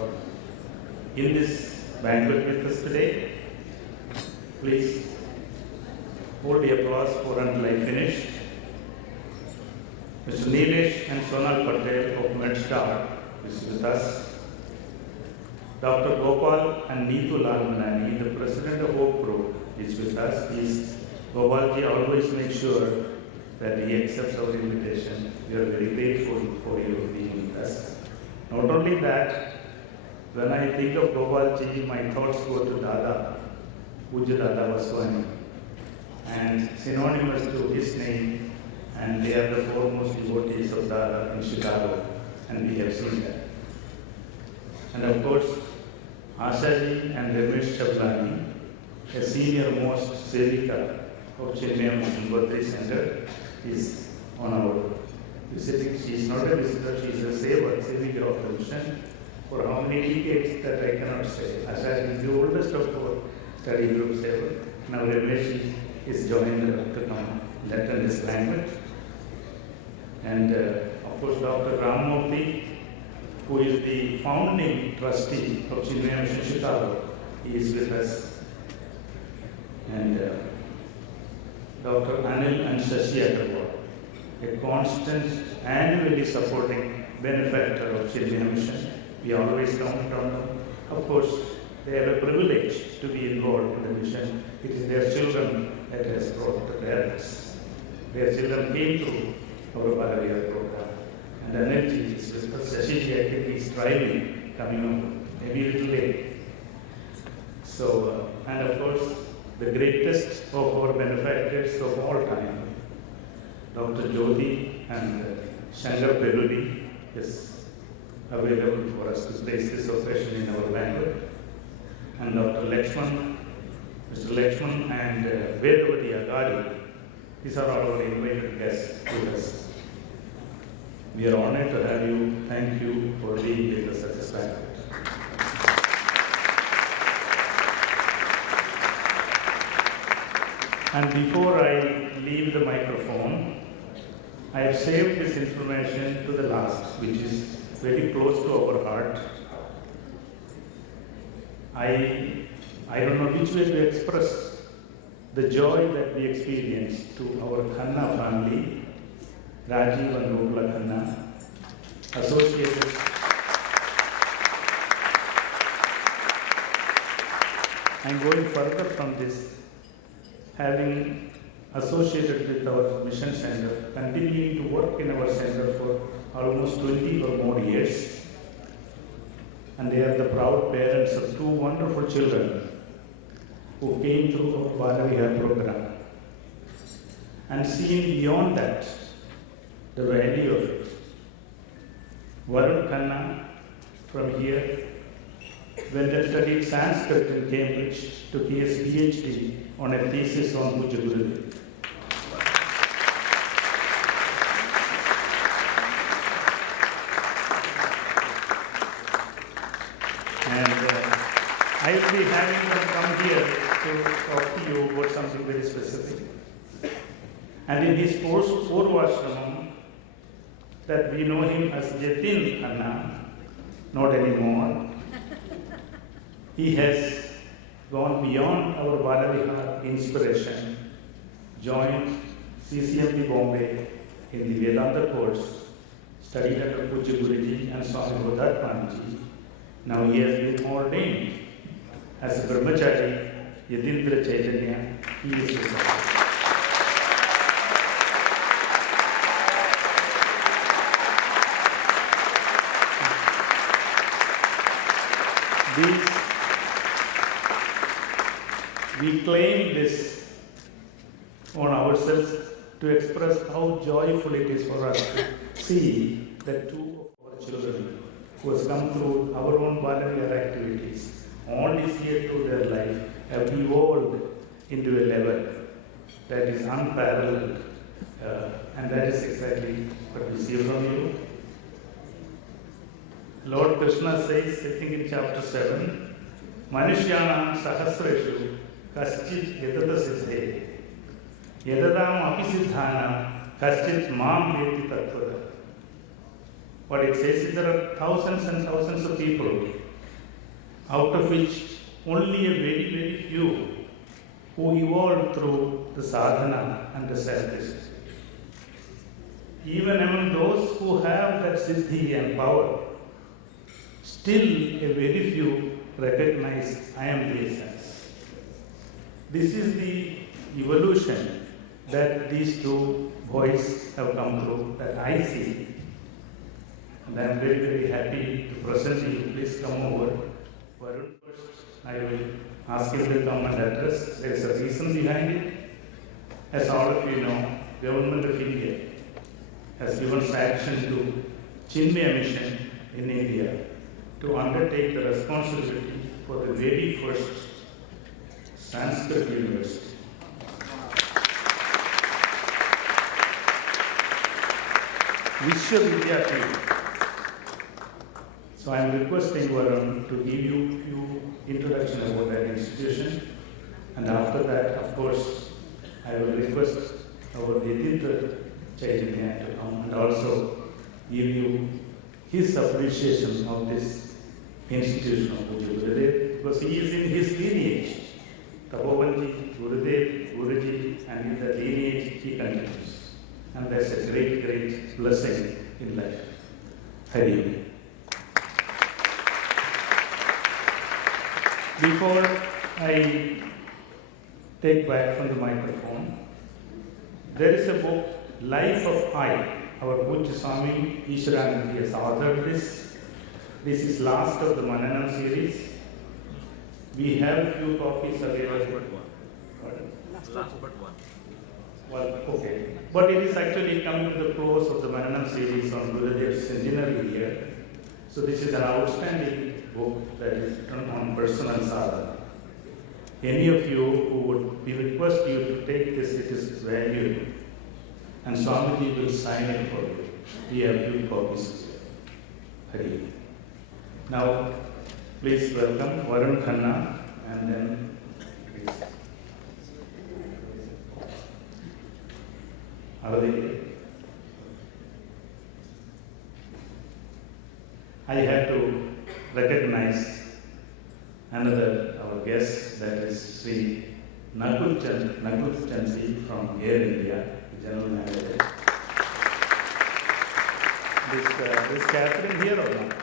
in this banquet with us today. Please hold the applause for until I finish. Mr. Nilesh and Sonal Patel of MedStar is with us. Dr. Gopal and Neetu Lalmanani, the president of Hope Pro, is with us. Gopalji always makes sure that he accepts our invitation. We are very grateful for you being with us. Not only that, when I think of Gopalji, my thoughts go to Dada, Puja Dada Vaswani, and synonymous to his name, and they are the foremost devotees of Dada in Chicago, and we have seen that. And of course, Ashaji and Ramesh Chablani, a senior most Sevika of Chinmaya Mission Birthday Center, is on our visiting. She is not a visitor, she is a Sevika of the mission. For how many decades that I cannot say. Ashaji is the oldest of our study group Seva. Now Ramesh is joined to come attend this banquet. And of course, Dr. Ramamurthy, who is the founding trustee of Chinmaya Mission Chicago, he is with us. And Dr. Anil and Shashi Agarwal, a constant, annually supporting benefactor of Chinmaya Mission. We always count on them. Of course, they have a privilege to be involved in the mission. It is their children that has brought the parents. Their children came through our Bharavya program. And the energy is with us. Shashiji, I think, is driving, coming up, maybe a little late. So, and of course, the greatest of our benefactors of all time, Dr. Jyoti and Shankar Peruri, is available for us to place this occasion in our banquet. And Dr. Lakshman, Mr. Lakshman and Vedavati Agadi, these are all our invited guests with us. We are honored to have you. Thank you for being with us at this banquet. And before I leave the microphone, I have saved this information to the last, which is very close to our heart. I don't know which way to express the joy that we experience to our Khanna family, Rajiv and Rupla Khanna, associated. I'm going further from this, having associated with our mission center, continuing to work in our center for almost 20 or more years. And they are the proud parents of two wonderful children who came through our Balavihar program. And seeing beyond that, the value of it. Varun Khanna from here went and studied Sanskrit in Cambridge, took his PhD on a thesis on Puja Gurudev. I will be having them come here to talk to you about something very specific. And in his Purvashramam, that we know him as Jatin Khanna, not anymore, he has gone beyond our Balavihar inspiration, joined CCMB Bombay in the Vedanta course, studied under Puja Guruji and Swami Bodharpanji. Now he has been ordained as a Brahmachari, Yadindra Chaitanya. He is with us. We claim this on ourselves to express how joyful it is for us to see that two of our children who has come through our own Balavihar activities, all this year to their life, have evolved into a level that is unparalleled. And that is exactly what we see from you. Lord Krishna says, I think in chapter 7, Manishyanam Sahasreshu Kaschit Yadada Siddhe Yadadam Apisiddhanam Kaschit Mam Veti Tattvada. What it says is there are thousands and thousands of people, out of which only a very, very few who evolved through the sadhana and the self-discipline. Even among those who have that siddhi and power, still a very few recognize I am the essence. This is the evolution that these two boys have come through, that I see. And I am very, very happy to present you. Please come over. Varun first, I will ask him to come and address. There is a reason behind it. As all of you know, Government of India has given sanction to Chinmaya mission in India to undertake the responsibility for the very first Sanskrit university. Vishwavidyapith. So I am requesting Varun to give you a few introduction about that institution, and after that, of course, I will request our Yadindra Chaitanya to come and also give you his appreciation of this institution of Puja Gurudev, because he is in his lineage. Tapobanji, Gurudev, Guruji, and in the lineage he continues. And that's a great, great blessing in life. Hari Om. Before I take back from the microphone, there is a book, Life of I. Our Pujya Swami Ishwaranand has authored this. This is last of the Mananam series. We have few copies available. Last but one. Well, okay. But it is actually coming to the close of the Maranam series on Gurudev's centenary year. So this is an outstanding book that is written on personal sadhana. Any of you who would, we request you to take this, it is valuable. And Swamiji will sign it for you. We have few copies here. Hari. Now, please welcome Varun Khanna and then please. Are they here? I have to recognize another our guest, that is Sri Nakul Chansi from Air India, the General Manager. Is Catherine here or not?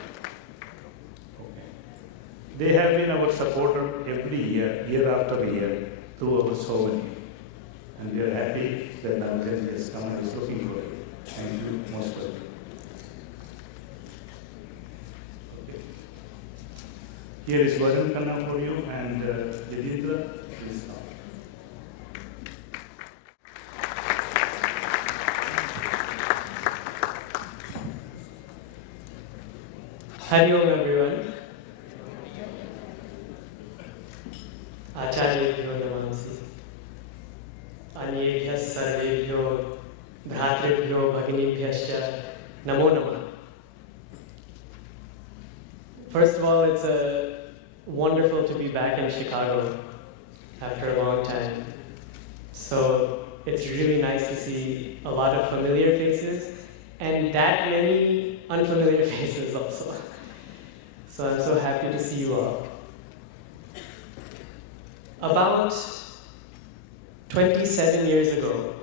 Okay. They have been our supporter every year, year after year, through our souvenir. And we are happy that Nakul has come and is looking for it. Thank you most welcome. Here is Varun Khanna for you and Vidindra, please come. Hari Om everyone. Acharyebhyo namansi. Anyebhyas sarvebhyo bhratribhyo bhaginibhyascha namo namah. First of all, it's wonderful to be back in Chicago after a long time. So it's really nice to see a lot of familiar faces and that many unfamiliar faces also. So I'm so happy to see you all. About 27 years ago,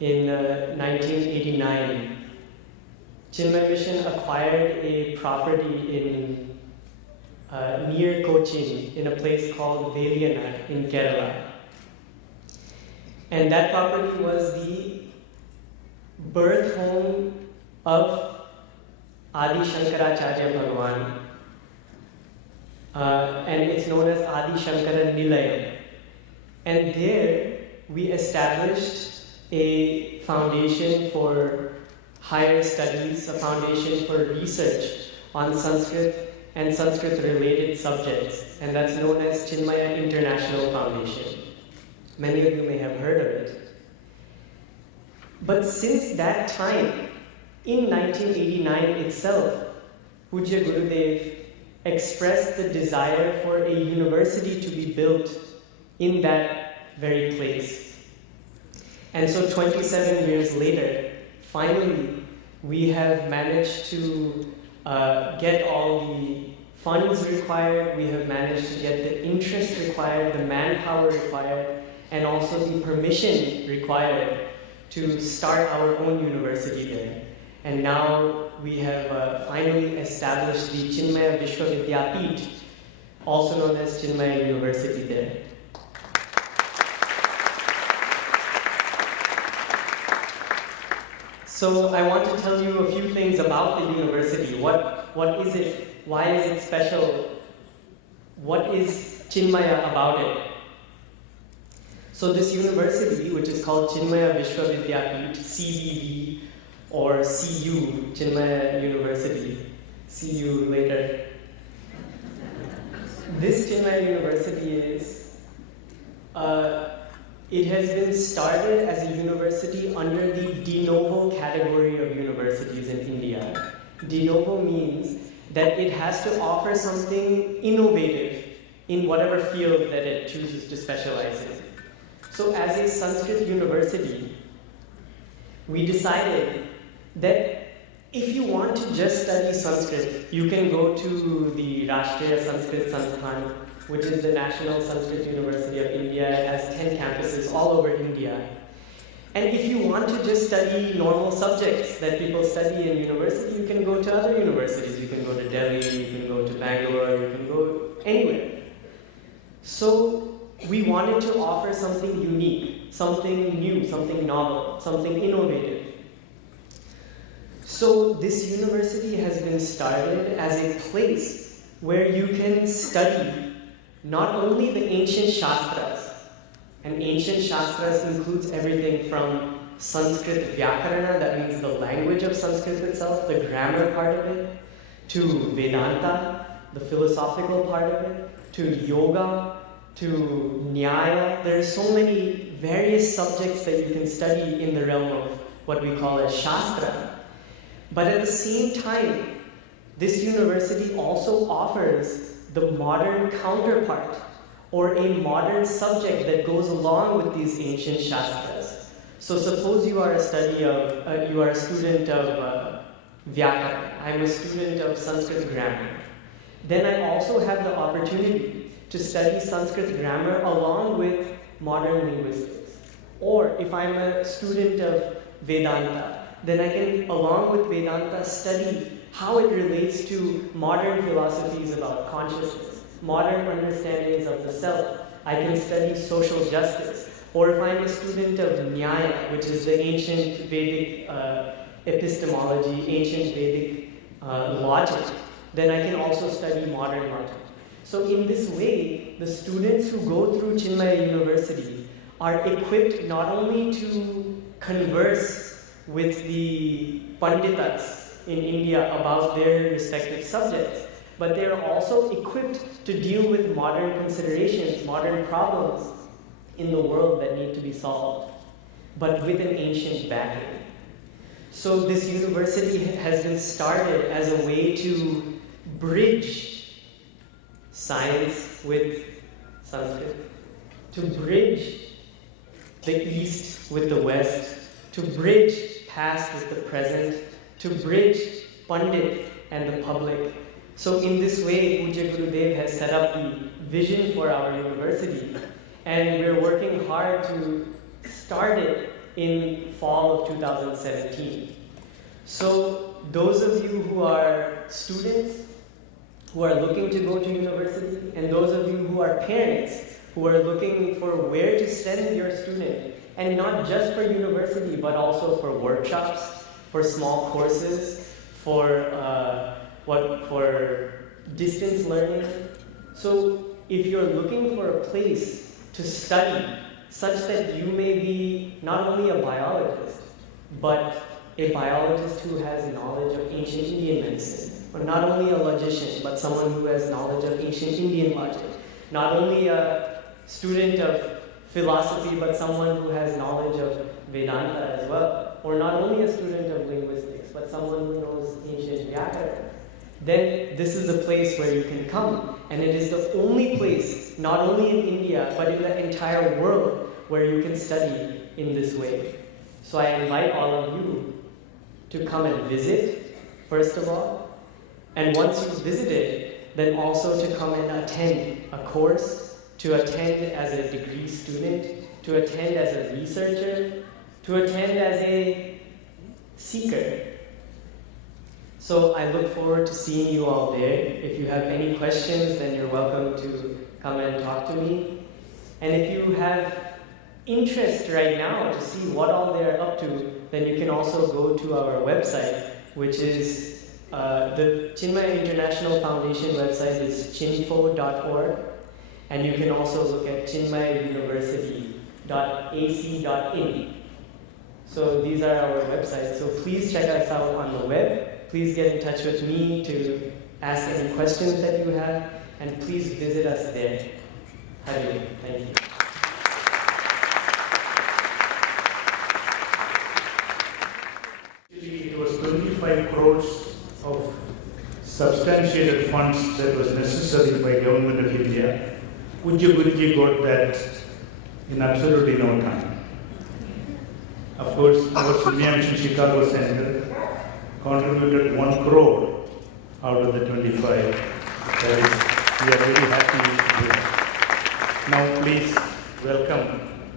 in 1989, Chinmaya Mission acquired a property in near Cochin, in a place called Veliyanad in Kerala. And that property was the birth home of Adi Shankaracharya Bhagavan. And it's known as Adi Shankara Nilayam. And there we established a foundation for higher studies, a foundation for research on Sanskrit and Sanskrit-related subjects, and that's known as Chinmaya International Foundation. Many of you may have heard of it. But since that time, in 1989 itself, Pujya Gurudev expressed the desire for a university to be built in that very place. And so 27 years later, finally, we have managed to get all the funds required, we have managed to get the interest required, the manpower required, and also the permission required to start our own university there. And now we have finally established the Chinmaya Vishwavidyapit, also known as Chinmaya University there. So I want to tell you a few things about the university. What is it? Why is it special? What is Chinmaya about it? So this university, which is called Chinmaya Vishwavidyapit, CVV, or CU, Chinmaya University. See you later. This Chinmaya University is, it has been started as a university under the de novo category of universities in India. De novo means that it has to offer something innovative in whatever field that it chooses to specialize in. So as a Sanskrit university, we decided that if you want to just study Sanskrit, you can go to the Rashtriya Sanskrit Sansthan, which is the National Sanskrit University of India. It has 10 campuses all over India. And if you want to just study normal subjects that people study in university, you can go to other universities. You can go to Delhi, you can go to Bangalore, you can go anywhere. So we wanted to offer something unique, something new, something novel, something innovative. So this university has been started as a place where you can study not only the ancient Shastras And ancient Shastras includes everything from Sanskrit Vyakarana, that means the language of Sanskrit itself, the grammar part of it, to Vedanta, the philosophical part of it, to yoga, to Nyaya. There are so many various subjects that you can study in the realm of what we call as Shastra. But at the same time, this university also offers the modern counterpart, or a modern subject that goes along with these ancient Shastras. So suppose you are a student of Vyakarana. I'm a student of Sanskrit grammar. Then I also have the opportunity to study Sanskrit grammar along with modern linguistics. Or if I'm a student of Vedanta, then I can, along with Vedanta, study how it relates to modern philosophies about consciousness, modern understandings of the self. I can study social justice. Or if I'm a student of Nyaya, which is the ancient Vedic epistemology, ancient Vedic logic, then I can also study modern logic. So in this way, the students who go through Chinmaya University are equipped not only to converse with the Panditas in India about their respective subjects, but they are also equipped to deal with modern considerations, modern problems in the world that need to be solved, but with an ancient backing. So this university has been started as a way to bridge science with Sanskrit, to bridge the East with the West, to bridge past with the present, to bridge Pandit and the public. So in this way, Pujya Gurudev has set up the vision for our university, and we're working hard to start it in fall of 2017. So those of you who are students, who are looking to go to university, and those of you who are parents, who are looking for where to send your student, and not just for university, but also for workshops, for small courses, for distance learning. So if you're looking for a place to study such that you may be not only a biologist, but a biologist who has knowledge of ancient Indian medicine, or not only a logician, but someone who has knowledge of ancient Indian logic, not only a student of philosophy, but someone who has knowledge of Vedanta as well, or not only a student of linguistics, but someone who knows ancient Vyakarana, then this is the place where you can come. And it is the only place, not only in India, but in the entire world, where you can study in this way. So I invite all of you to come and visit, first of all, and once you've visited, then also to come and attend a course, to attend as a degree student, to attend as a researcher, to attend as a seeker. So I look forward to seeing you all there. If you have any questions, then you're welcome to come and talk to me. And if you have interest right now to see what all they're up to, then you can also go to our website, which is the Chinmaya International Foundation website is chinfo.org. And you can also look at chinmayauniversity.ac.in. So these are our websites. So please check us out on the web. Please get in touch with me to ask any questions that you have, and please visit us there. Hari Om. Thank you. It was 25 crores of substantiated funds that was necessary by Government of India. Pujya Guruji got that in absolutely no time. Of course, our Chinmaya Mission Chicago Center contributed 1 crore out of the 25. We are very happy with it. Now please welcome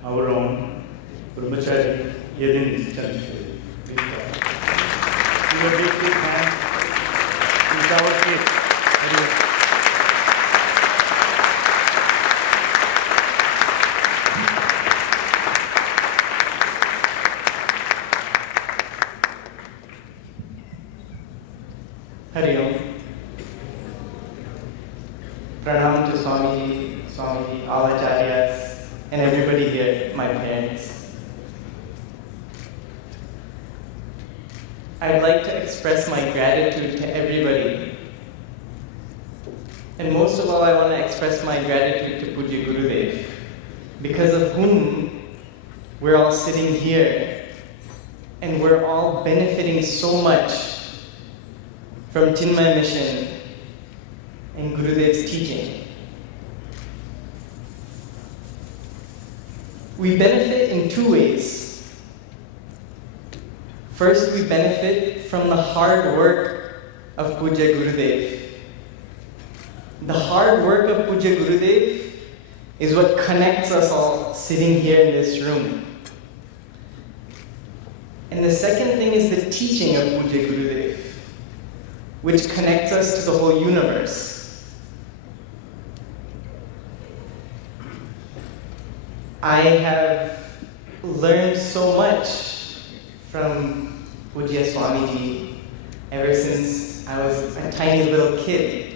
our own Brahmachari Yedin Chandra. Give a big hand. He's our kid. Hari Om. Pranam to Swamiji, all Acharyas, and everybody everybody here, my parents. I'd like to express my gratitude to everybody. And most of all, I want to express my gratitude to Pujya Gurudev, because of whom we're all sitting here and we're all benefiting so much from Chinmaya mission and Gurudev's teaching. We benefit in two ways. First, we benefit from the hard work of Pujya Gurudev. The hard work of Pujya Gurudev is what connects us all sitting here in this room. And the second thing is the teaching of Pujya Gurudev, which connects us to the whole universe. I have learned so much from Pujya Swamiji ever since I was a tiny little kid.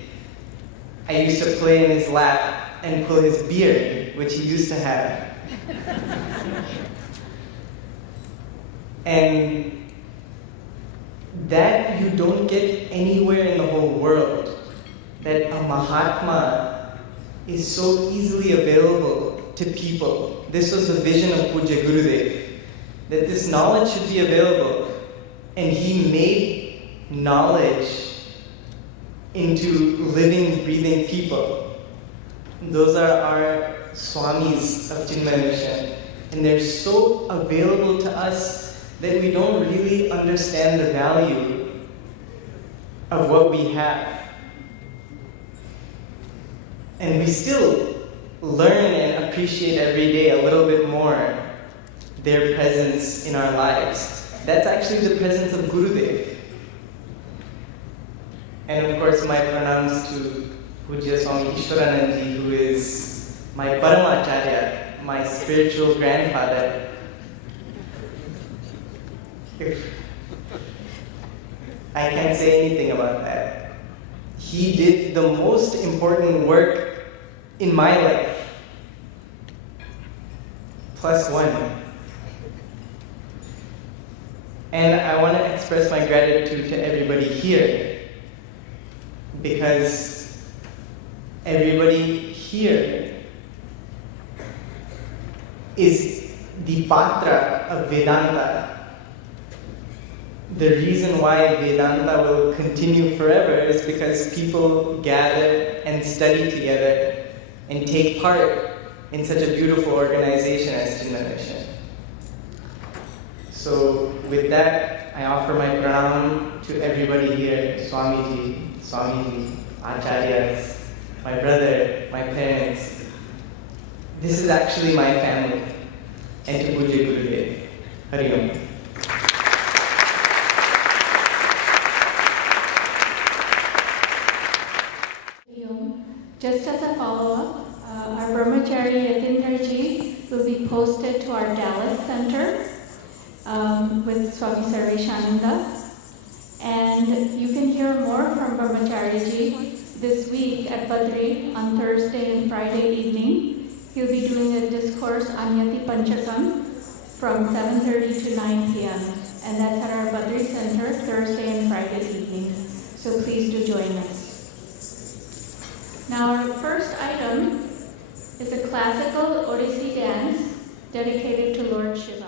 I used to play in his lap and pull his beard, which he used to have. And that you don't get anywhere in the whole world. That a Mahatma is so easily available to people. This was the vision of Pujya Gurudev, that this knowledge should be available. And he made knowledge into living, breathing people. Those are our Swamis of Chinmaya mission. And they're so available to us that we don't really understand the value of what we have. And we still learn and appreciate every day a little bit more their presence in our lives. That's actually the presence of Gurudev. And of course, my pranams to Pujya Swami Ishwarananji, who is my Paramacharya, my spiritual grandfather. I can't say anything about that. He did the most important work in my life. +1. And I want to express my gratitude to everybody here, because everybody here is the patra of Vedanta. The reason why Vedanta will continue forever is because people gather and study together and take part in such a beautiful organization as Chinmaya Mission. So with that, I offer my pranam to everybody here, Swamiji, Acharyas, my brother, my parents. This is actually my family. And to Pujya Gurudev. Hari Om. Just as a follow-up, our Brahmachari Yatindraji will be posted to our Dallas Center with Swami Sarveshananda. And you can hear more from Brahmacharyaji this week at Badri on Thursday and Friday evening. He'll be doing a discourse on Yati Panchakam from 7:30 to 9 p.m. And that's at our Badri Center Thursday and Friday evening. So please do join us. Now our first item is a classical Odissi dance dedicated to Lord Shiva.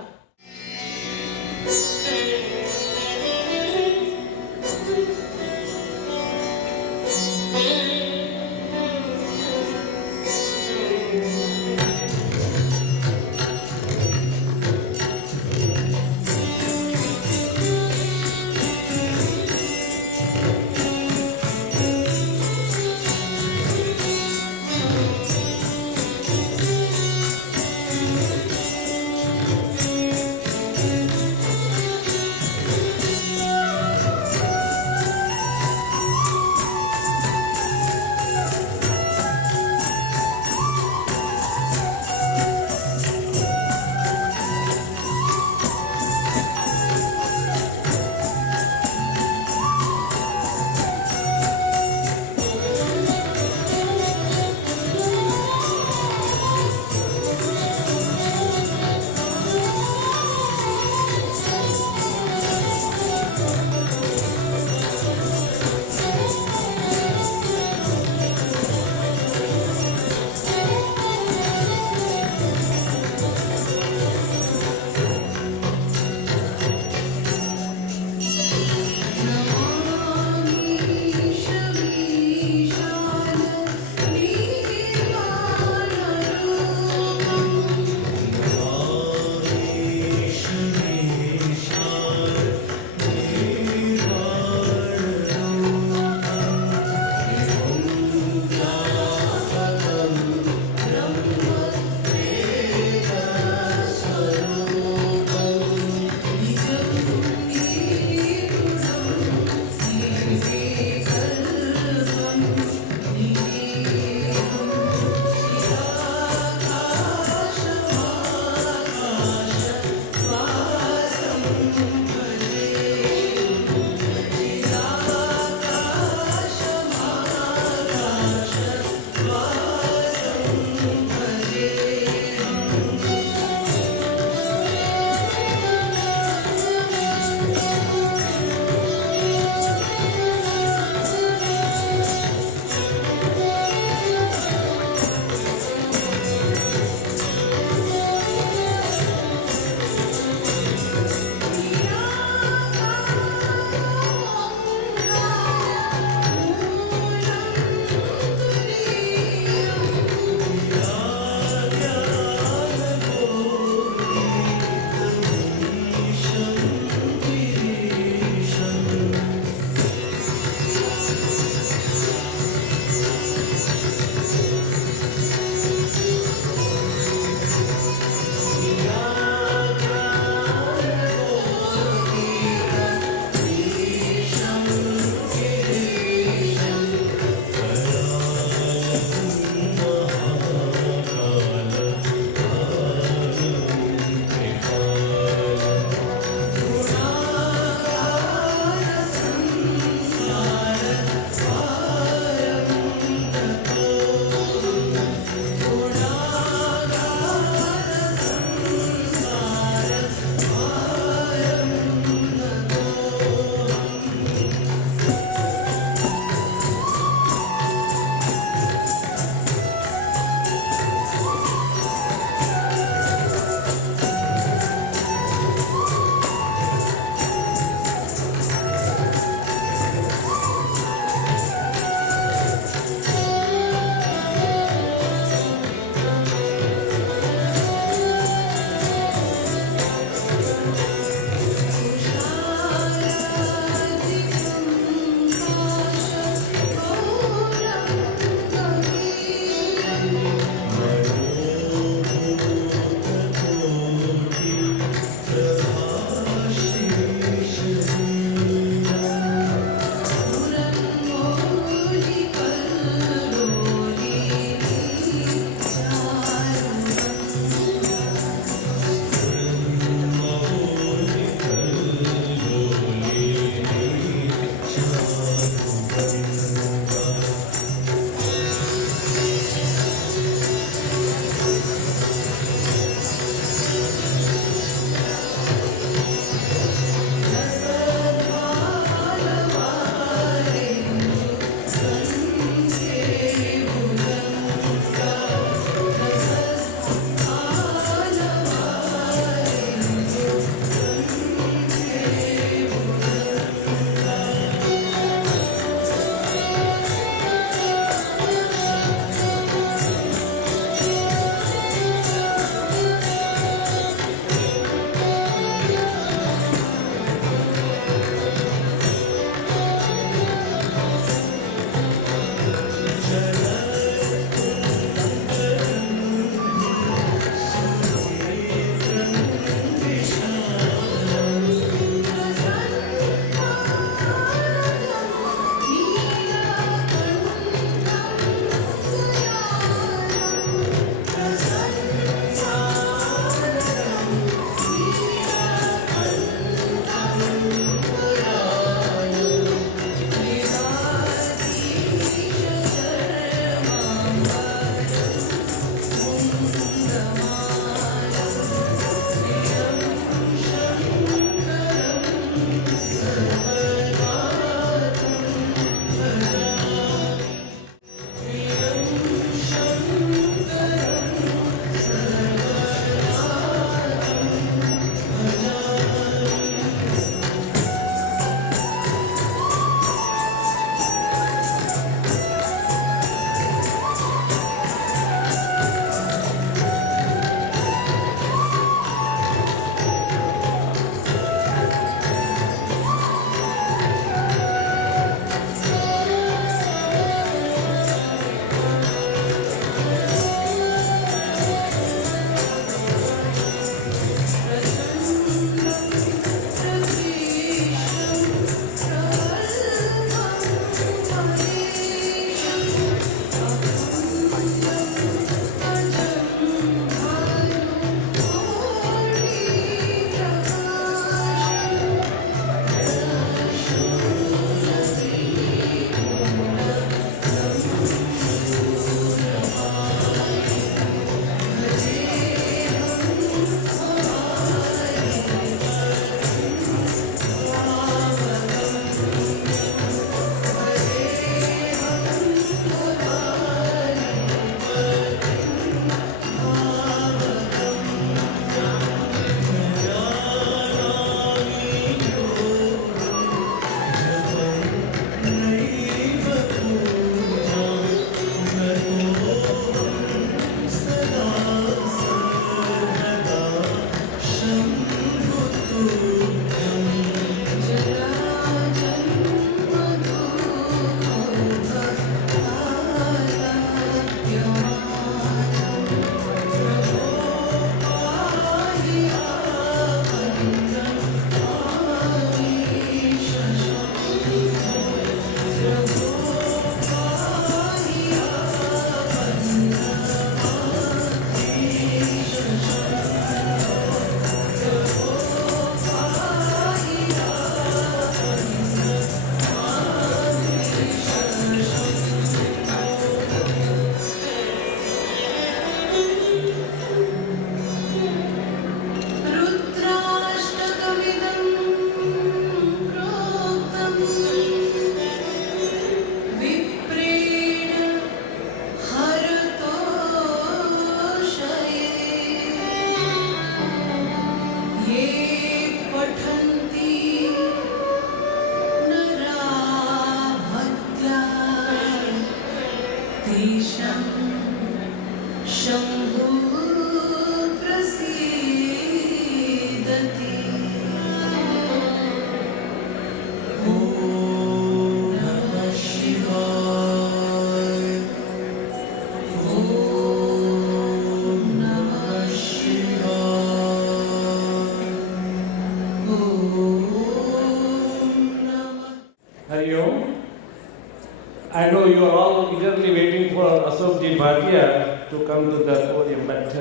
I know you are all eagerly waiting for Ashokji Bhatia to come to the podium, but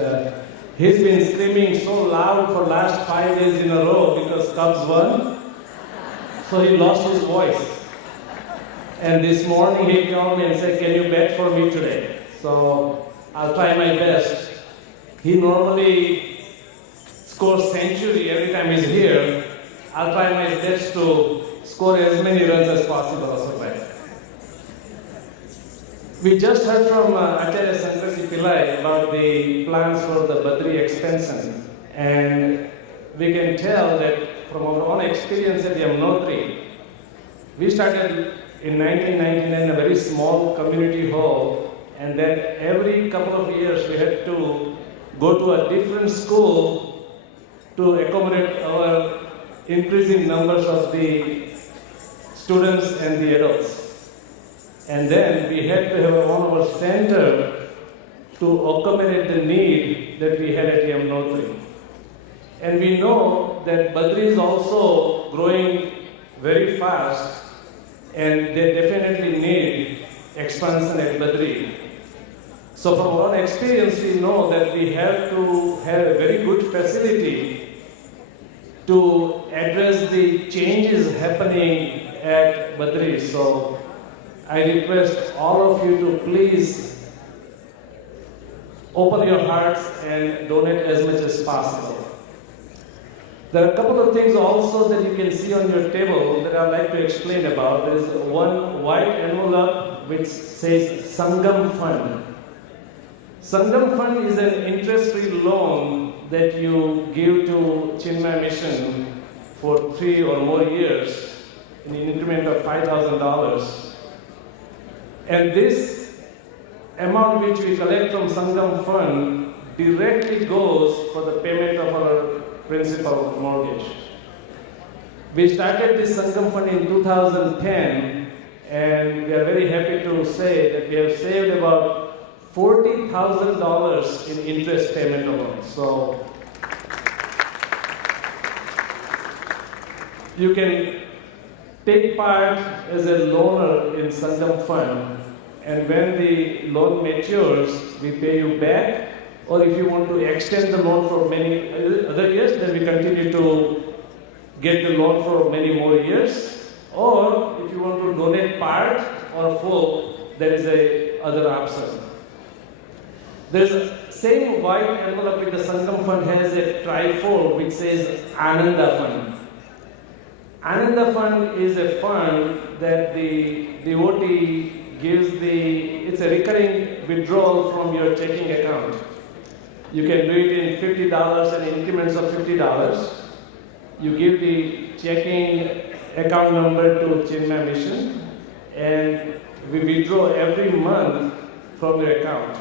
he's been screaming so loud for last 5 days in a row because Cubs won, so he lost his voice. And this morning he called me and said, "Can you bet for me today?" So I'll try my best. He normally scores century every time he's here. I'll try my best to score as many runs as possible, Ashok. We just heard from Acharya Sankarji Pillai about the plans for the Badri expansion, and we can tell that from our own experience at Yamunotri, we started in 1999 in a very small community hall, and then every couple of years we had to go to a different school to accommodate our increasing numbers of the students and the adults. And then we had to have our center to accommodate the need that we had at Yamunotri. And we know that Badri is also growing very fast, and they definitely need expansion at Badri. So from our experience, we know that we have to have a very good facility to address the changes happening at Badri. So I request all of you to please open your hearts and donate as much as possible. There are a couple of things also that you can see on your table that I'd like to explain about. There is one white envelope which says Sangam Fund. Sangam Fund is an interest-free loan that you give to Chinmaya Mission for 3 or more years in an increment of $5,000. And this amount which we collect from Sangam Fund directly goes for the payment of our principal mortgage. We started this Sangam Fund in 2010, and we are very happy to say that we have saved about $40,000 in interest payment alone. So you can take part as a loaner in Sangam Fund, and when the loan matures, we pay you back. Or if you want to extend the loan for many other years, then we continue to get the loan for many more years. Or if you want to donate part or full, there is a other option. There's a same white envelope with the Sangam Fund has a trifold which says Ananda Fund. Ananda Fund is a fund that the devotee gives it's a recurring withdrawal from your checking account. You can do it in $50 and increments of $50. You give the checking account number to Chinmaya Mission, and we withdraw every month from your account.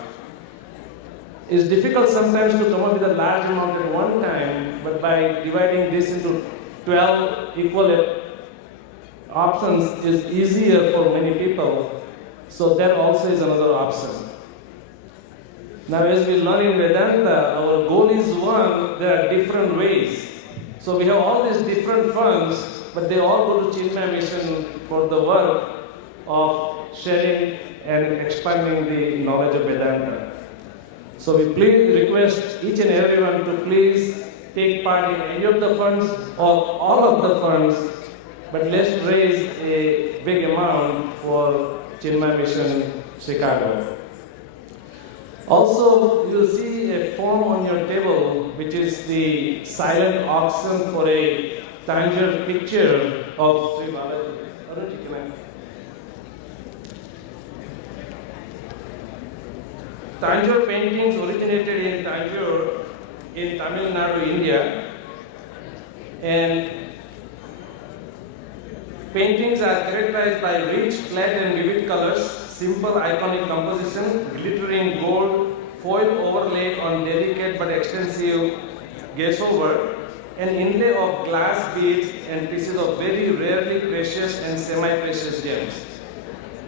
It's difficult sometimes to come up with a large amount at one time, but by dividing this into 12 equal options is easier for many people. So that also is another option. Now as we learn in Vedanta, our goal is one, there are different ways. So we have all these different funds, but they all go to Chinmaya Mission for the work of sharing and expanding the knowledge of Vedanta. So we please request each and everyone to please take part in any of the funds or all of the funds, but let's raise a big amount for Chinmaya Mission Chicago. Also, you'll see a form on your table which is the silent auction for a Tanjore picture of Sri Balaji. Tanjore paintings originated in Tanjore in Tamil Nadu, India, and paintings are characterized by rich, flat and vivid colors, simple iconic composition, glittering gold, foil overlaid on delicate but extensive gesso work, an inlay of glass beads and pieces of very rarely precious and semi-precious gems.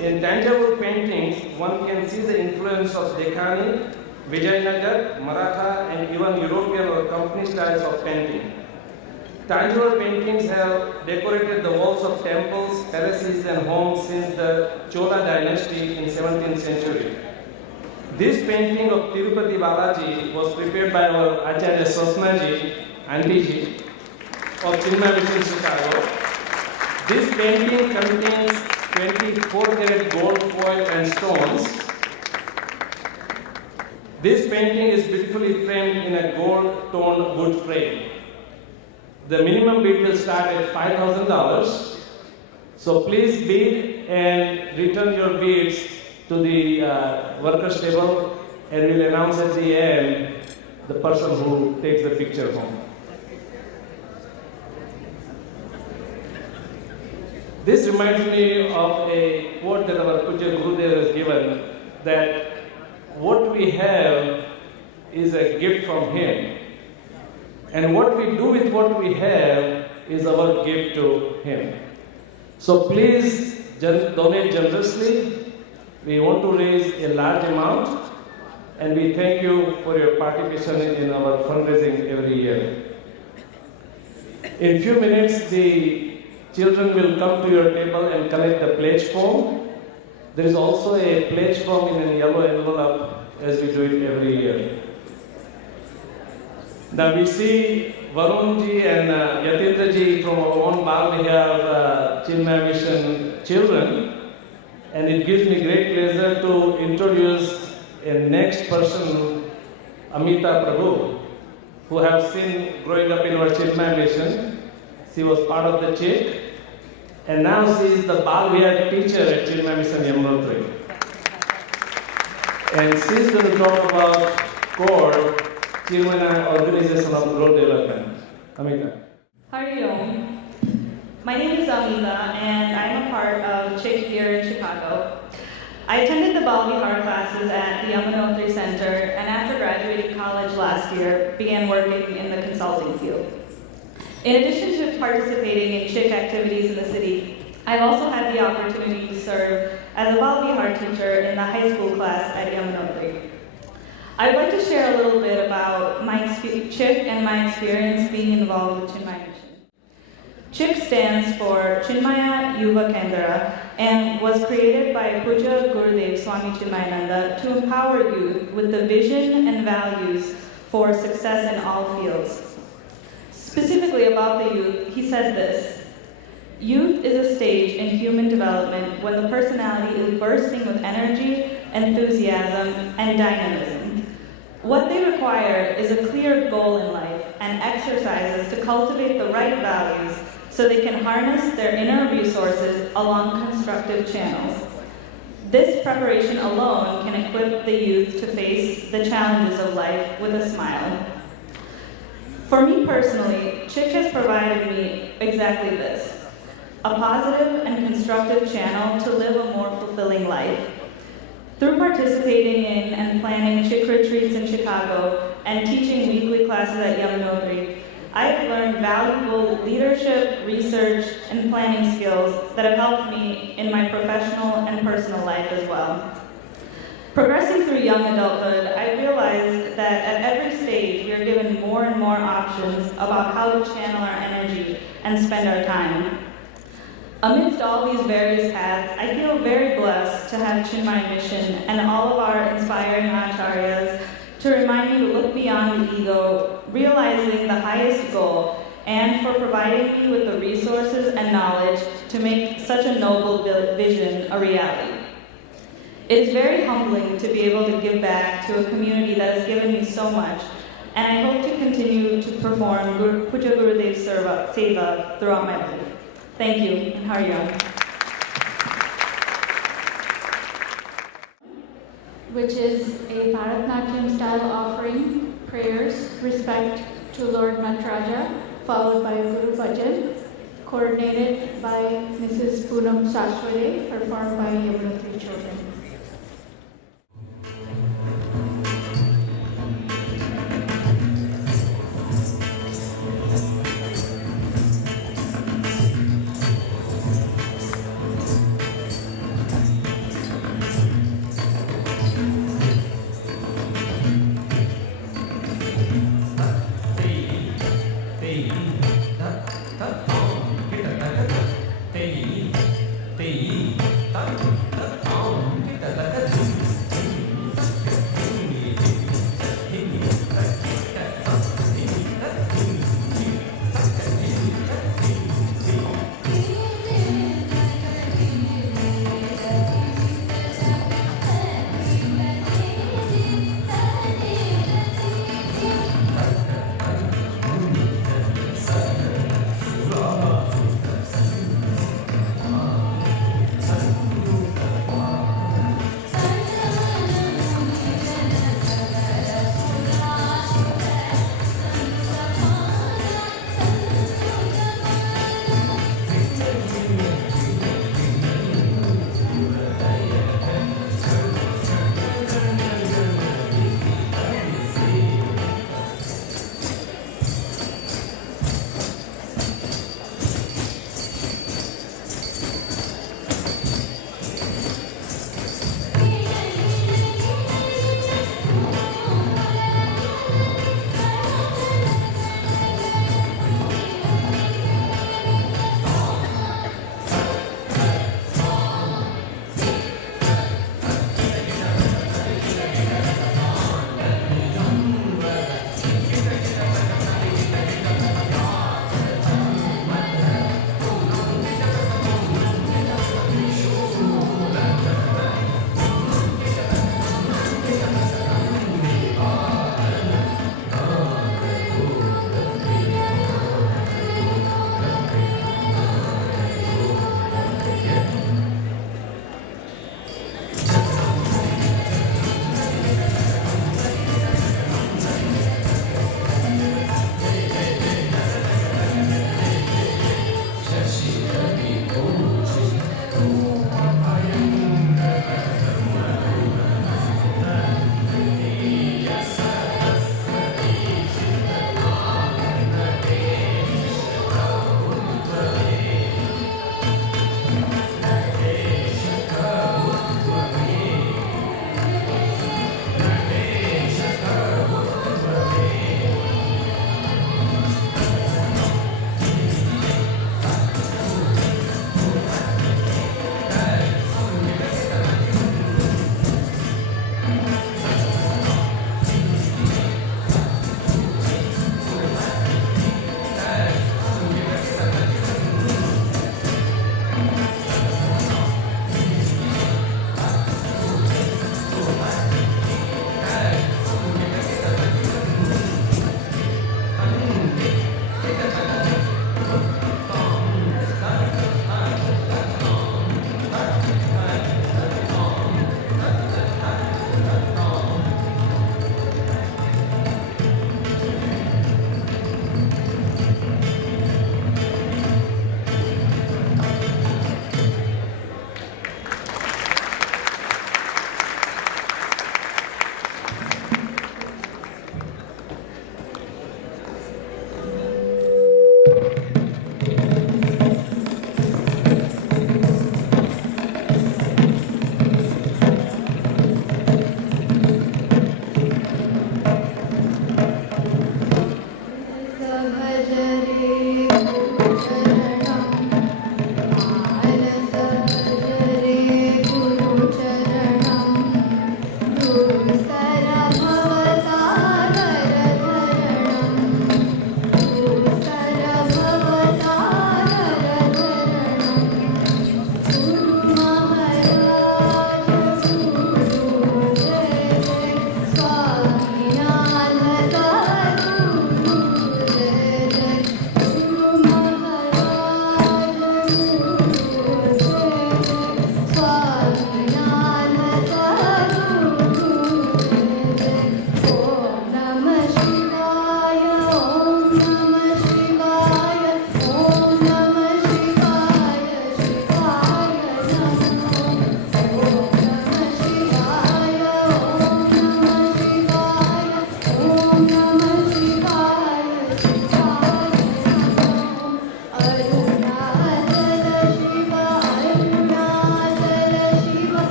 In Tanjore paintings, one can see the influence of Dekhani, Vijayanagar, Maratha and even European or company styles of painting. tangible paintings have decorated the walls of temples, palaces and homes since the Chola dynasty in 17th century. This painting of Tirupati Balaji was prepared by our Acharya Swapnaji, Auntie of Chinmaya Mission, Chicago. This painting contains 24-karat gold foil and stones. This painting is beautifully framed in a gold-toned wood frame. The minimum bid will start at $5,000. So please bid and return your bids to the workers' table, and we'll announce at the end the person who takes the picture home. This reminds me of a quote that our Puja Gurudev has given, that what we have is a gift from him, and what we do with what we have is our gift to him. So please donate generously. We want to raise a large amount, and we thank you for your participation in our fundraising every year. In few minutes, the children will come to your table and collect the pledge form. There is also a pledge form in a yellow envelope, as we do it every year. Now we see Varunji and Yatindraji from our own Bal Vihar Chinmaya Mission children, and it gives me great pleasure to introduce a next person, Amita Prabhu, who have seen growing up in our Chinmaya Mission. She was part of the CHIC, and now she is the Bal Vihar teacher at Chinmaya Mission Yamunotri. And she's going to talk about CORE, Chinmaya Organization of Growth Development. Amita. Hari Om. My name is Amita, and I'm a part of CHIC here in Chicago. I attended the Bal Vihar classes at the Yamunotri Center, and after graduating college last year, began working in the consulting field. In addition to participating in CHIC activities in the city, I've also had the opportunity to serve as a Bal Vihar teacher in the high school class at Yamunotri. I'd like to share a little bit about my CHIC and my experience being involved with Chinmaya Mission. CHIC stands for Chinmaya Yuva Kendra and was created by Puja Gurudev Swami Chinmayananda to empower youth with the vision and values for success in all fields. Specifically about the youth, he said this: youth is a stage in human development when the personality is bursting with energy, enthusiasm, and dynamism. What they require is a clear goal in life and exercises to cultivate the right values so they can harness their inner resources along constructive channels. This preparation alone can equip the youth to face the challenges of life with a smile. For me personally, CHIC has provided me exactly this: a positive and constructive channel to live a more fulfilling life. Through participating in and planning CHIC retreats in Chicago and teaching weekly classes at Yamunotri, I have learned valuable leadership, research, and planning skills that have helped me in my professional and personal life as well. Progressing through young adulthood, I realized that at every stage we are given more and more options about how to channel our energy and spend our time. Amidst all these various paths, I feel very blessed to have Chinmaya Mission and all of our inspiring acharyas to remind me to look beyond the ego, realizing the highest goal, and for providing me with the resources and knowledge to make such a noble vision a reality. It is very humbling to be able to give back to a community that has given me so much, and I hope to continue to perform Puja Gurudev Seva throughout my life. Thank you, and Hari Om. Which is a Bharatnatyam style offering, prayers, respect to Lord Nataraja, followed by a Guru Bhajan, coordinated by Mrs. Poonam Sashwade, performed by Yamunotri children.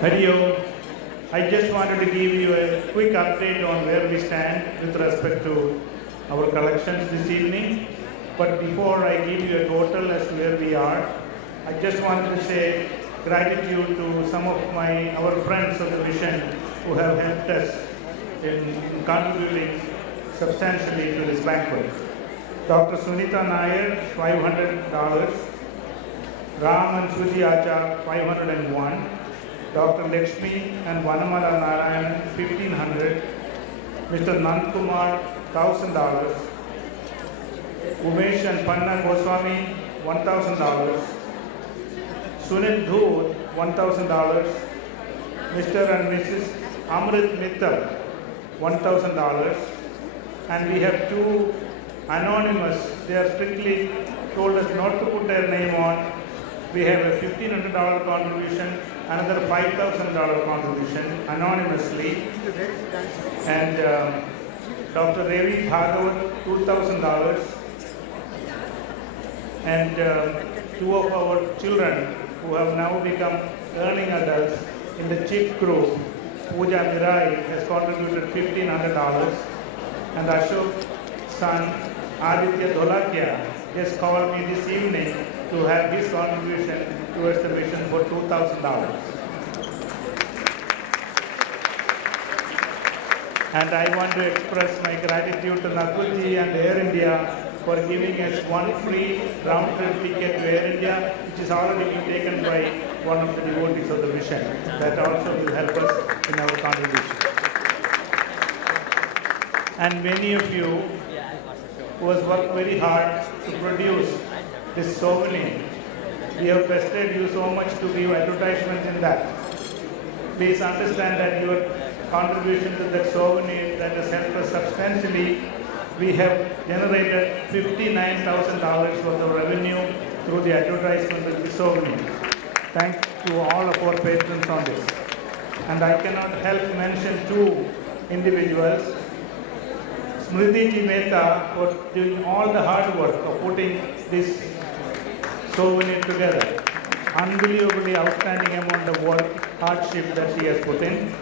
Hariyo, I just wanted to give you a quick update on where we stand with respect to our collections this evening. But before I give you a total as to where we are, I just wanted to say gratitude to some of our friends of the mission who have helped us in contributing substantially to this banquet. Dr. Sunita Nair, $500. Ram and Suji Achar, 501. Dr. Lakshmi and Vanamala Narayanan, 1,500. Mr. Nand Kumar, $1,000. Umesh and Panna Goswami, $1,000. Sunil Dhoot, $1,000. Mr. and Mrs. Amrit Mittal, $1,000. And we have two anonymous, they are strictly told us not to put their name on. We have a $1,500 contribution, another $5,000 contribution anonymously. And Dr. Ravi Bhagavat, $2,000. And two of our children who have now become earning adults in the CHIP group, Pooja Mirai has contributed $1,500. And Ashok's son, Aditya Dholakia, just called me this evening to have his contribution towards the mission for $2,000. And I want to express my gratitude to Nakulji and Air India for giving us one free round-trip ticket to Air India, which is already been taken by one of the devotees of the mission. That also will help us in our contribution. And many of you who has worked very hard to produce this souvenir. We have pestered you so much to give advertisements in that. Please understand that your contribution to that souvenir that has helped us substantially. We have generated $59,000 worth of revenue through the advertisement of the souvenir. Thank you all of our patrons on this. And I cannot help mention two individuals. Smriti Ji Mehta for doing all the hard work of putting this souvenir together. Unbelievably outstanding amount of work, hardship that she has put in.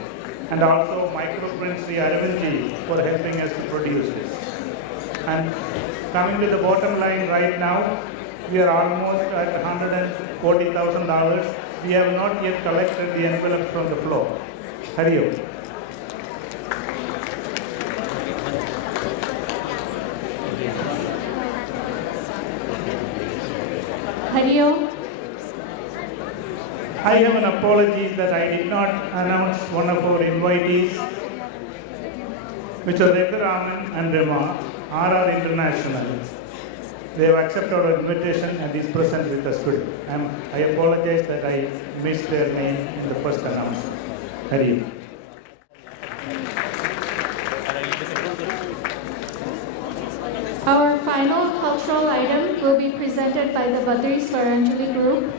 And also Microprint Sri Aravind Ji for helping us to produce this. And coming to the bottom line right now, we are almost at $140,000. We have not yet collected the envelopes from the floor. Hariyo. Hariyo. I have an apology that I did not announce one of our invitees, which are Redha Raman and Rema, RR International. They have accepted our invitation and is present with us today. I apologize that I missed their name in the first announcement. Hari. Our final cultural item will be presented by the Badri Swaranjali group.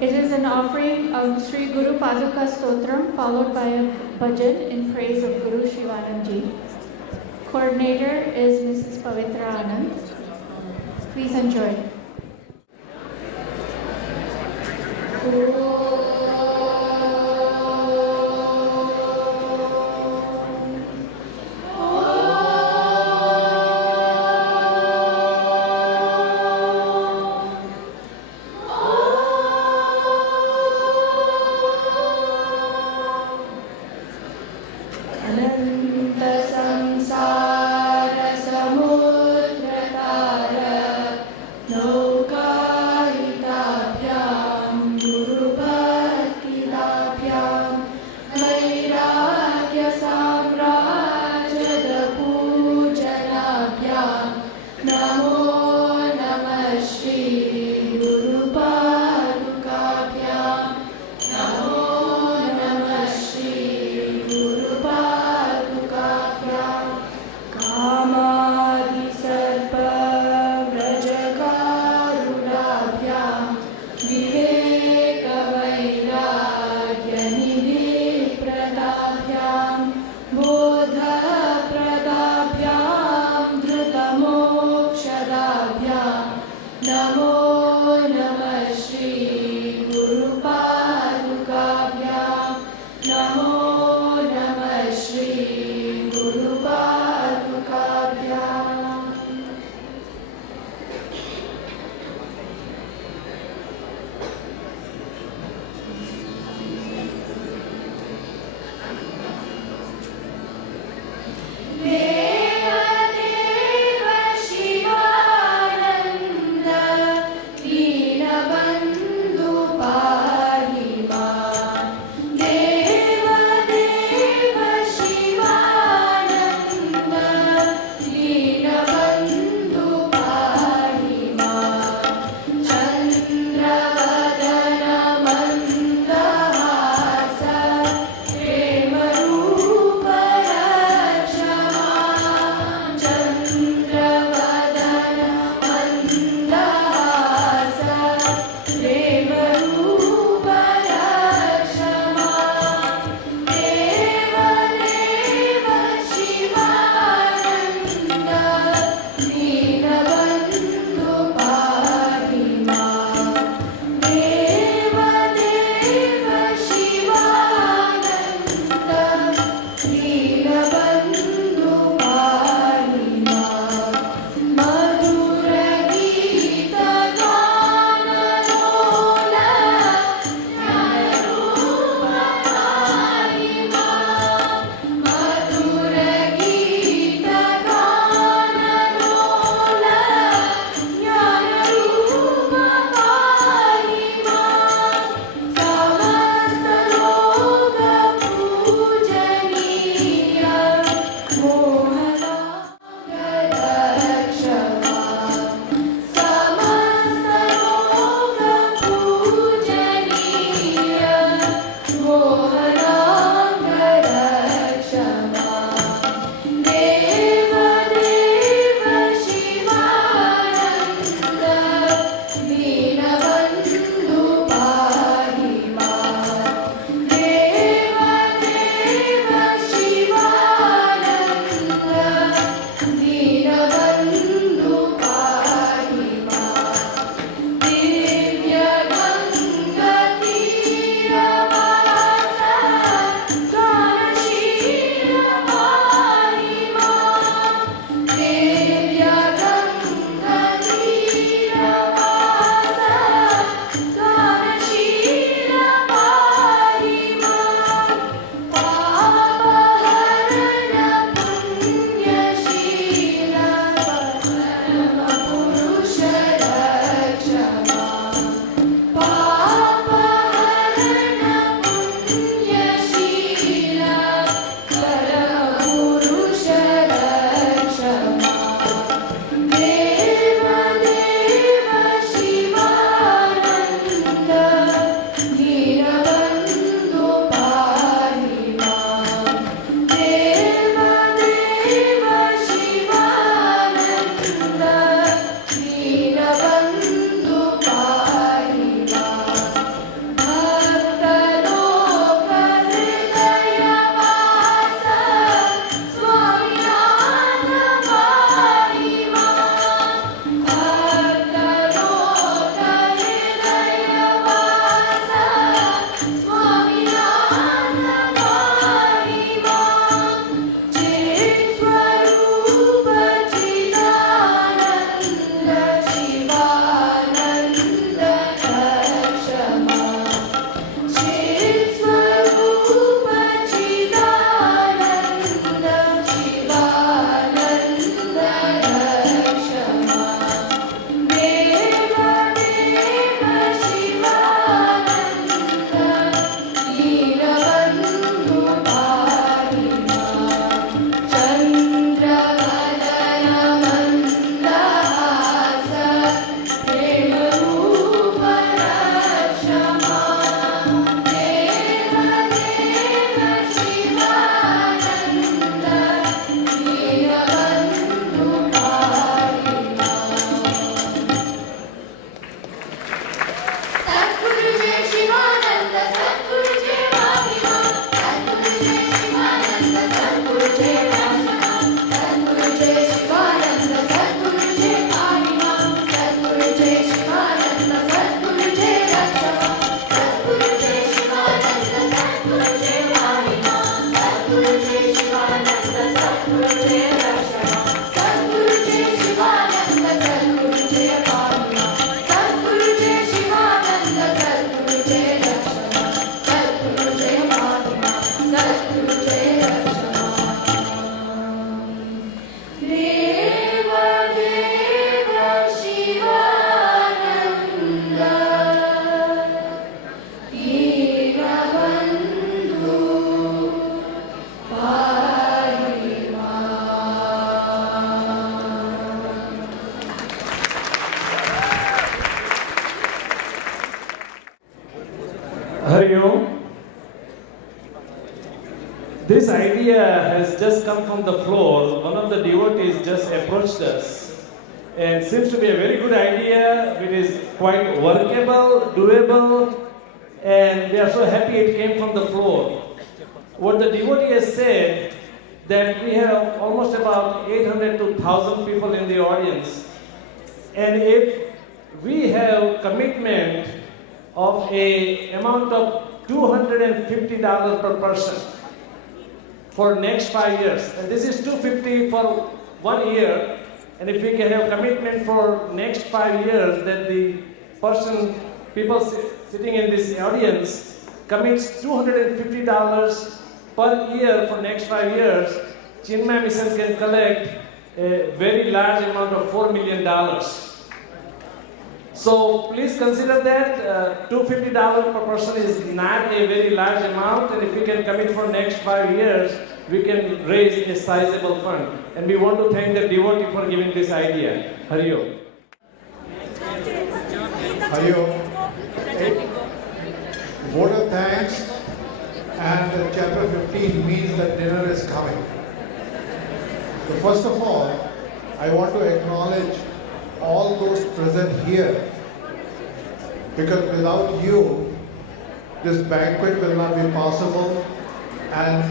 It is an offering of Sri Guru Paduka Stotram followed by a bhajan in praise of Guru Shivanand Ji. Coordinator is Mrs. Pavitra Anand. Please enjoy. Guru This idea has just come from the floor. One of the devotees just approached us and seems to be a very good idea. It is quite workable, doable, and we are so happy it came from the floor. What the devotee has said, that we have almost about 800 to 1,000 people in the audience, and if we have commitment of a amount of $250 per person for next 5 years, and this is $250 for 1 year, and if we can have commitment for next 5 years that the person, people sitting in this audience commits $250 per year for next 5 years, Chinmaya Mission can collect a very large amount of $4 million. So please consider that $250 per person is not a very large amount, and if we can commit for next 5 years, we can raise a sizable fund. And we want to thank the devotee for giving this idea. Hari Om. Hari Om. Vote of thanks, and chapter 15 means that dinner is coming. So first of all, I want to acknowledge all those present here, because without you, this banquet will not be possible, and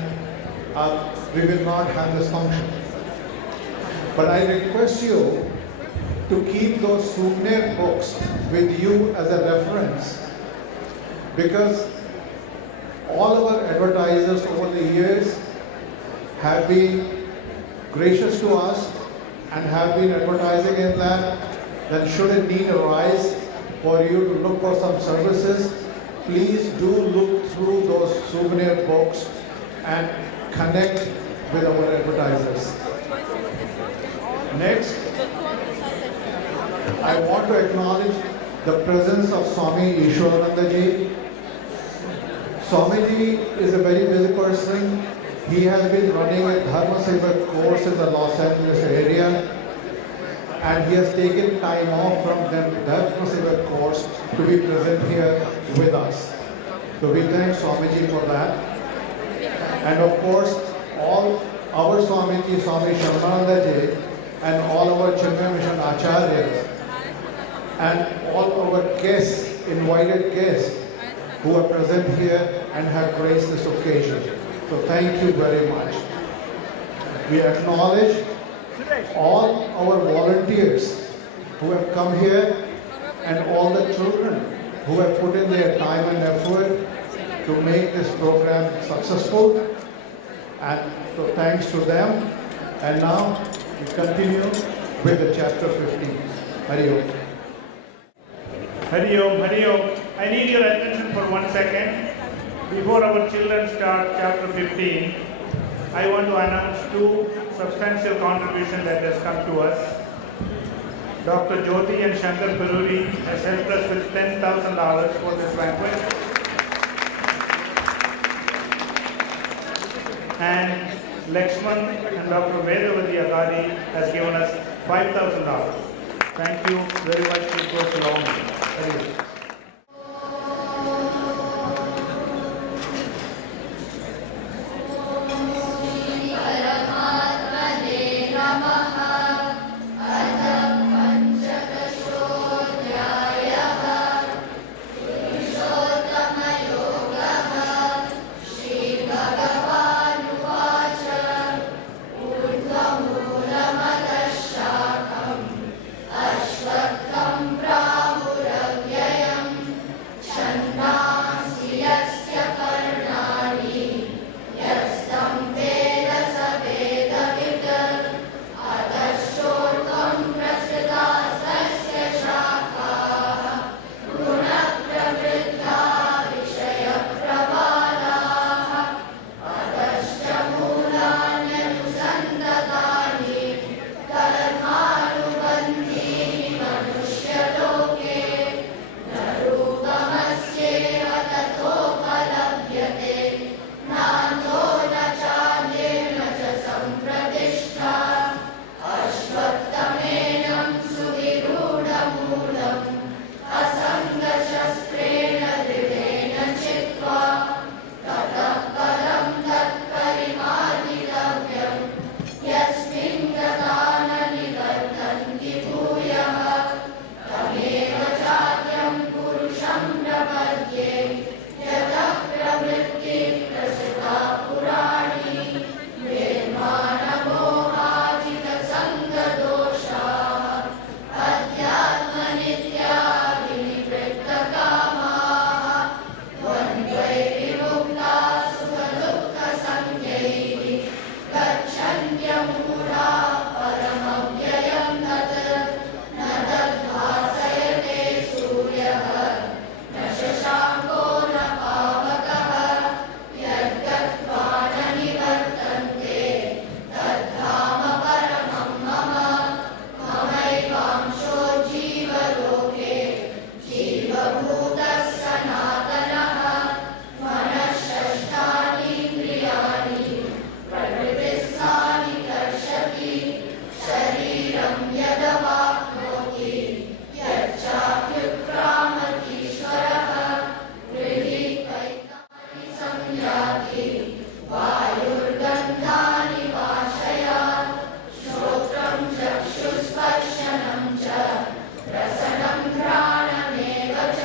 we will not have this function. But I request you to keep those souvenir books with you as a reference, because all our advertisers over the years have been gracious to us and have been advertising in that, then should a need arise for you to look for some services, please do look through those souvenir books and connect with our advertisers. Next, I want to acknowledge the presence of Swami Ishwaranandaji. Swamiji is a very busy person. He has been running a Dharma Seva course in the Los Angeles area, and he has taken time off from the Dharma Seva course to be present here with us. So we thank Swamiji for that. And of course, all our Swamiji, Swami Sharmanandaji, and all our Chinmaya Mission Acharyas, and all our guests, invited guests, who are present here and have graced this occasion. So thank you very much. We acknowledge all our volunteers who have come here and all the children who have put in their time and effort to make this program successful. And so thanks to them. And now we continue with the chapter 15. Hari Om. Hari Om, Hari Om. I need your attention for 1 second. Before our children start chapter 15, I want to announce 2 substantial contributions that has come to us. Dr. Jyoti and Shankar Peruri has helped us with $10,000 for this banquet. And Lakshman and Dr. Vedavati Agadi has given us $5,000. Thank you very much. It goes a long way. Very good. Ashwatam Prabhuravya याति वायुर्गन्धानि वाशयात् श्रोत्रं चक्षुस्पर्शनं च रसनं घ्राणमेव च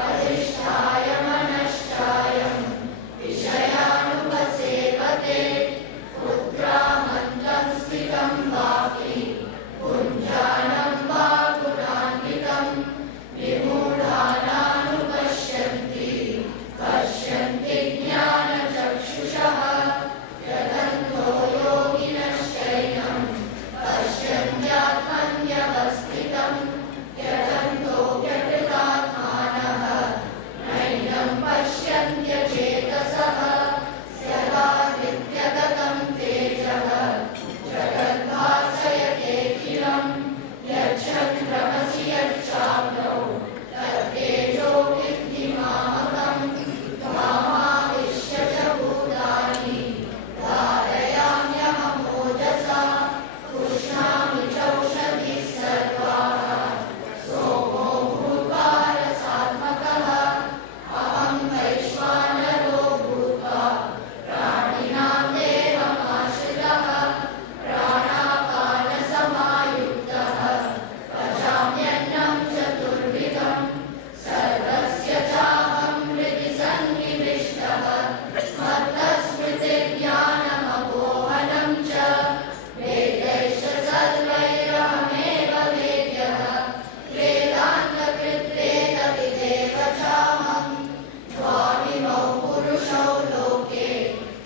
अधिष्ठाय मनश्चायं विषयानुपसेवते उत्क्रामन्तं स्थितं वापि पुञ्जानं वा गुणान्वितं विमूढानानुपश्यन्ति पश्यन्ति ज्ञानचक्षुषः यदन्तो योगिनश्चैनं पश्यन्त्यात्मन्यवस्थितं यदन्तो व्यकृतात्मानः नैनं पश्यन्त्यचेतसः सदादित्यगतं तेजः जगद्भासयतेऽखिलं यच्चन्द्रमसि यच्चाग्नौ तत्तेजो विद्धि मामकं त्वामाविश्य च भूतानि धारयाम्यहमोजसा पुष्णामि चौषधिः सर्वाः सोमो भूत्वा रसात्मकः अहं वैश्वानरो भूत्वा प्राणिनां देहमाश्रितः प्राणापानसमायुक्तः पचाम्यन्नं चतुर्विधं सर्वस्य चाहं हृदि सन्निविष्टः मत्तस्मृतिज्ञानमपोहनं च वेदैश्च सर्वैरहमेव वेद्यः वेदान्तकृत्वेदविदेव चाहं द्वाविमौ पुरुषौ लोके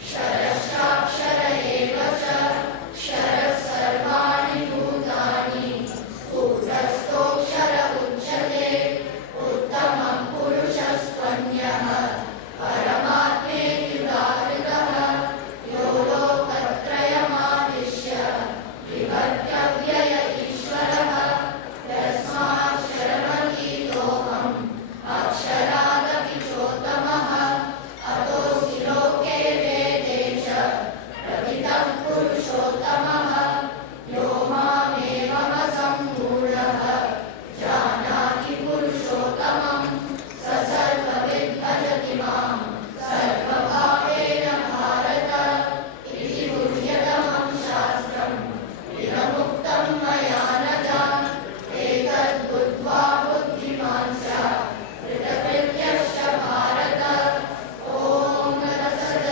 क्षरश्चाक्षर एव च क्षरः सर्वाणि भूतानि कूटस्थोऽक्षर उच्यते उत्तमं पुरुषस्त्वन्यः परमात्मेत्युदाहृतः यो लोकत्रयमाविश्य विभर्त्यव्यय ईश्वरः तस्माक्षरमतीतोऽहम् अक्षरादपि चोत्तमः अतोऽस्मि लोके वेदे च प्रथितं पुरुषोत्तमः यो मामेवमसम्मूढः जानाति पुरुषोत्तमं स सर्वविद् भजति मां सर्वभावेन भारत इति गुह्यतमं शास्त्रम् इदमुक्तं मया नघ एतद्बुद्ध्वा बुद्धिमान् स्यात् कृतकृत्यश्च भारत ॐ तत्सत्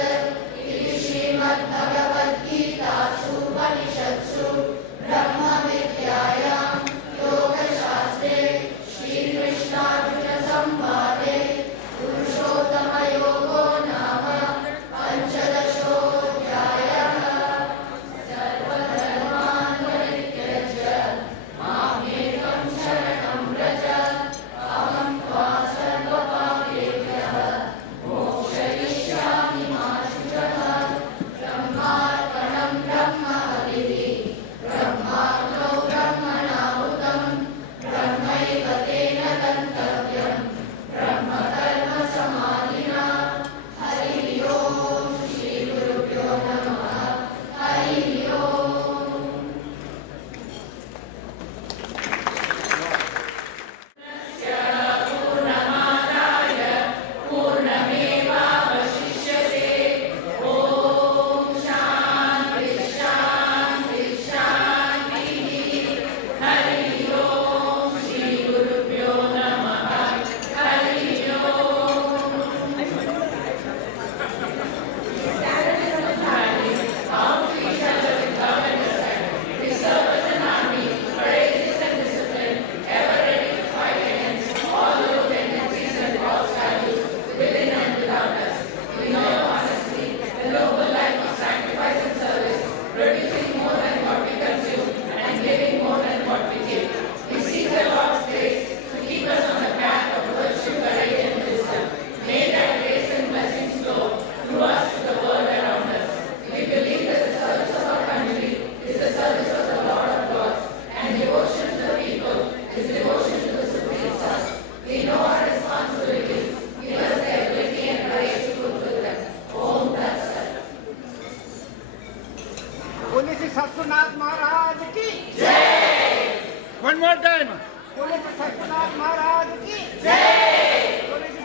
इति श्रीमद्भगवद्गीतासु उपनिषत्सु ब्रह्मविद्यायां योगशास्त्रे श्रीकृष्णार्जुनसंवादे पुरुषोत्तमयोगो नाम पञ्चदशोऽध्यायः सर्वधर्मान् परित्यज्य मामेकं शरणं व्रज अहं त्वा सर्वपापेभ्यः मोक्षयिष्यामि मा शुचः ब्रह्मार्पणं ब्रह्म हविः ब्रह्माग्नौ ब्रह्मणाहुतं ब्रह्मैव तेन गन्तव्यं ब्रह्मकर्मसमाधिना हरिः ओम् श्रीगुरुभ्यो नमः हरिः ओम् पूर्णमादाय पूर्णमेवावशिष्यते ॐ शान्ति शान्ति शान्तिः हरिः ओम् श्रीगुरुभ्यो नमः हरिः ओम् सतनाथ महाराज की जय। One more time. बोले सतनाथ महाराज की जय।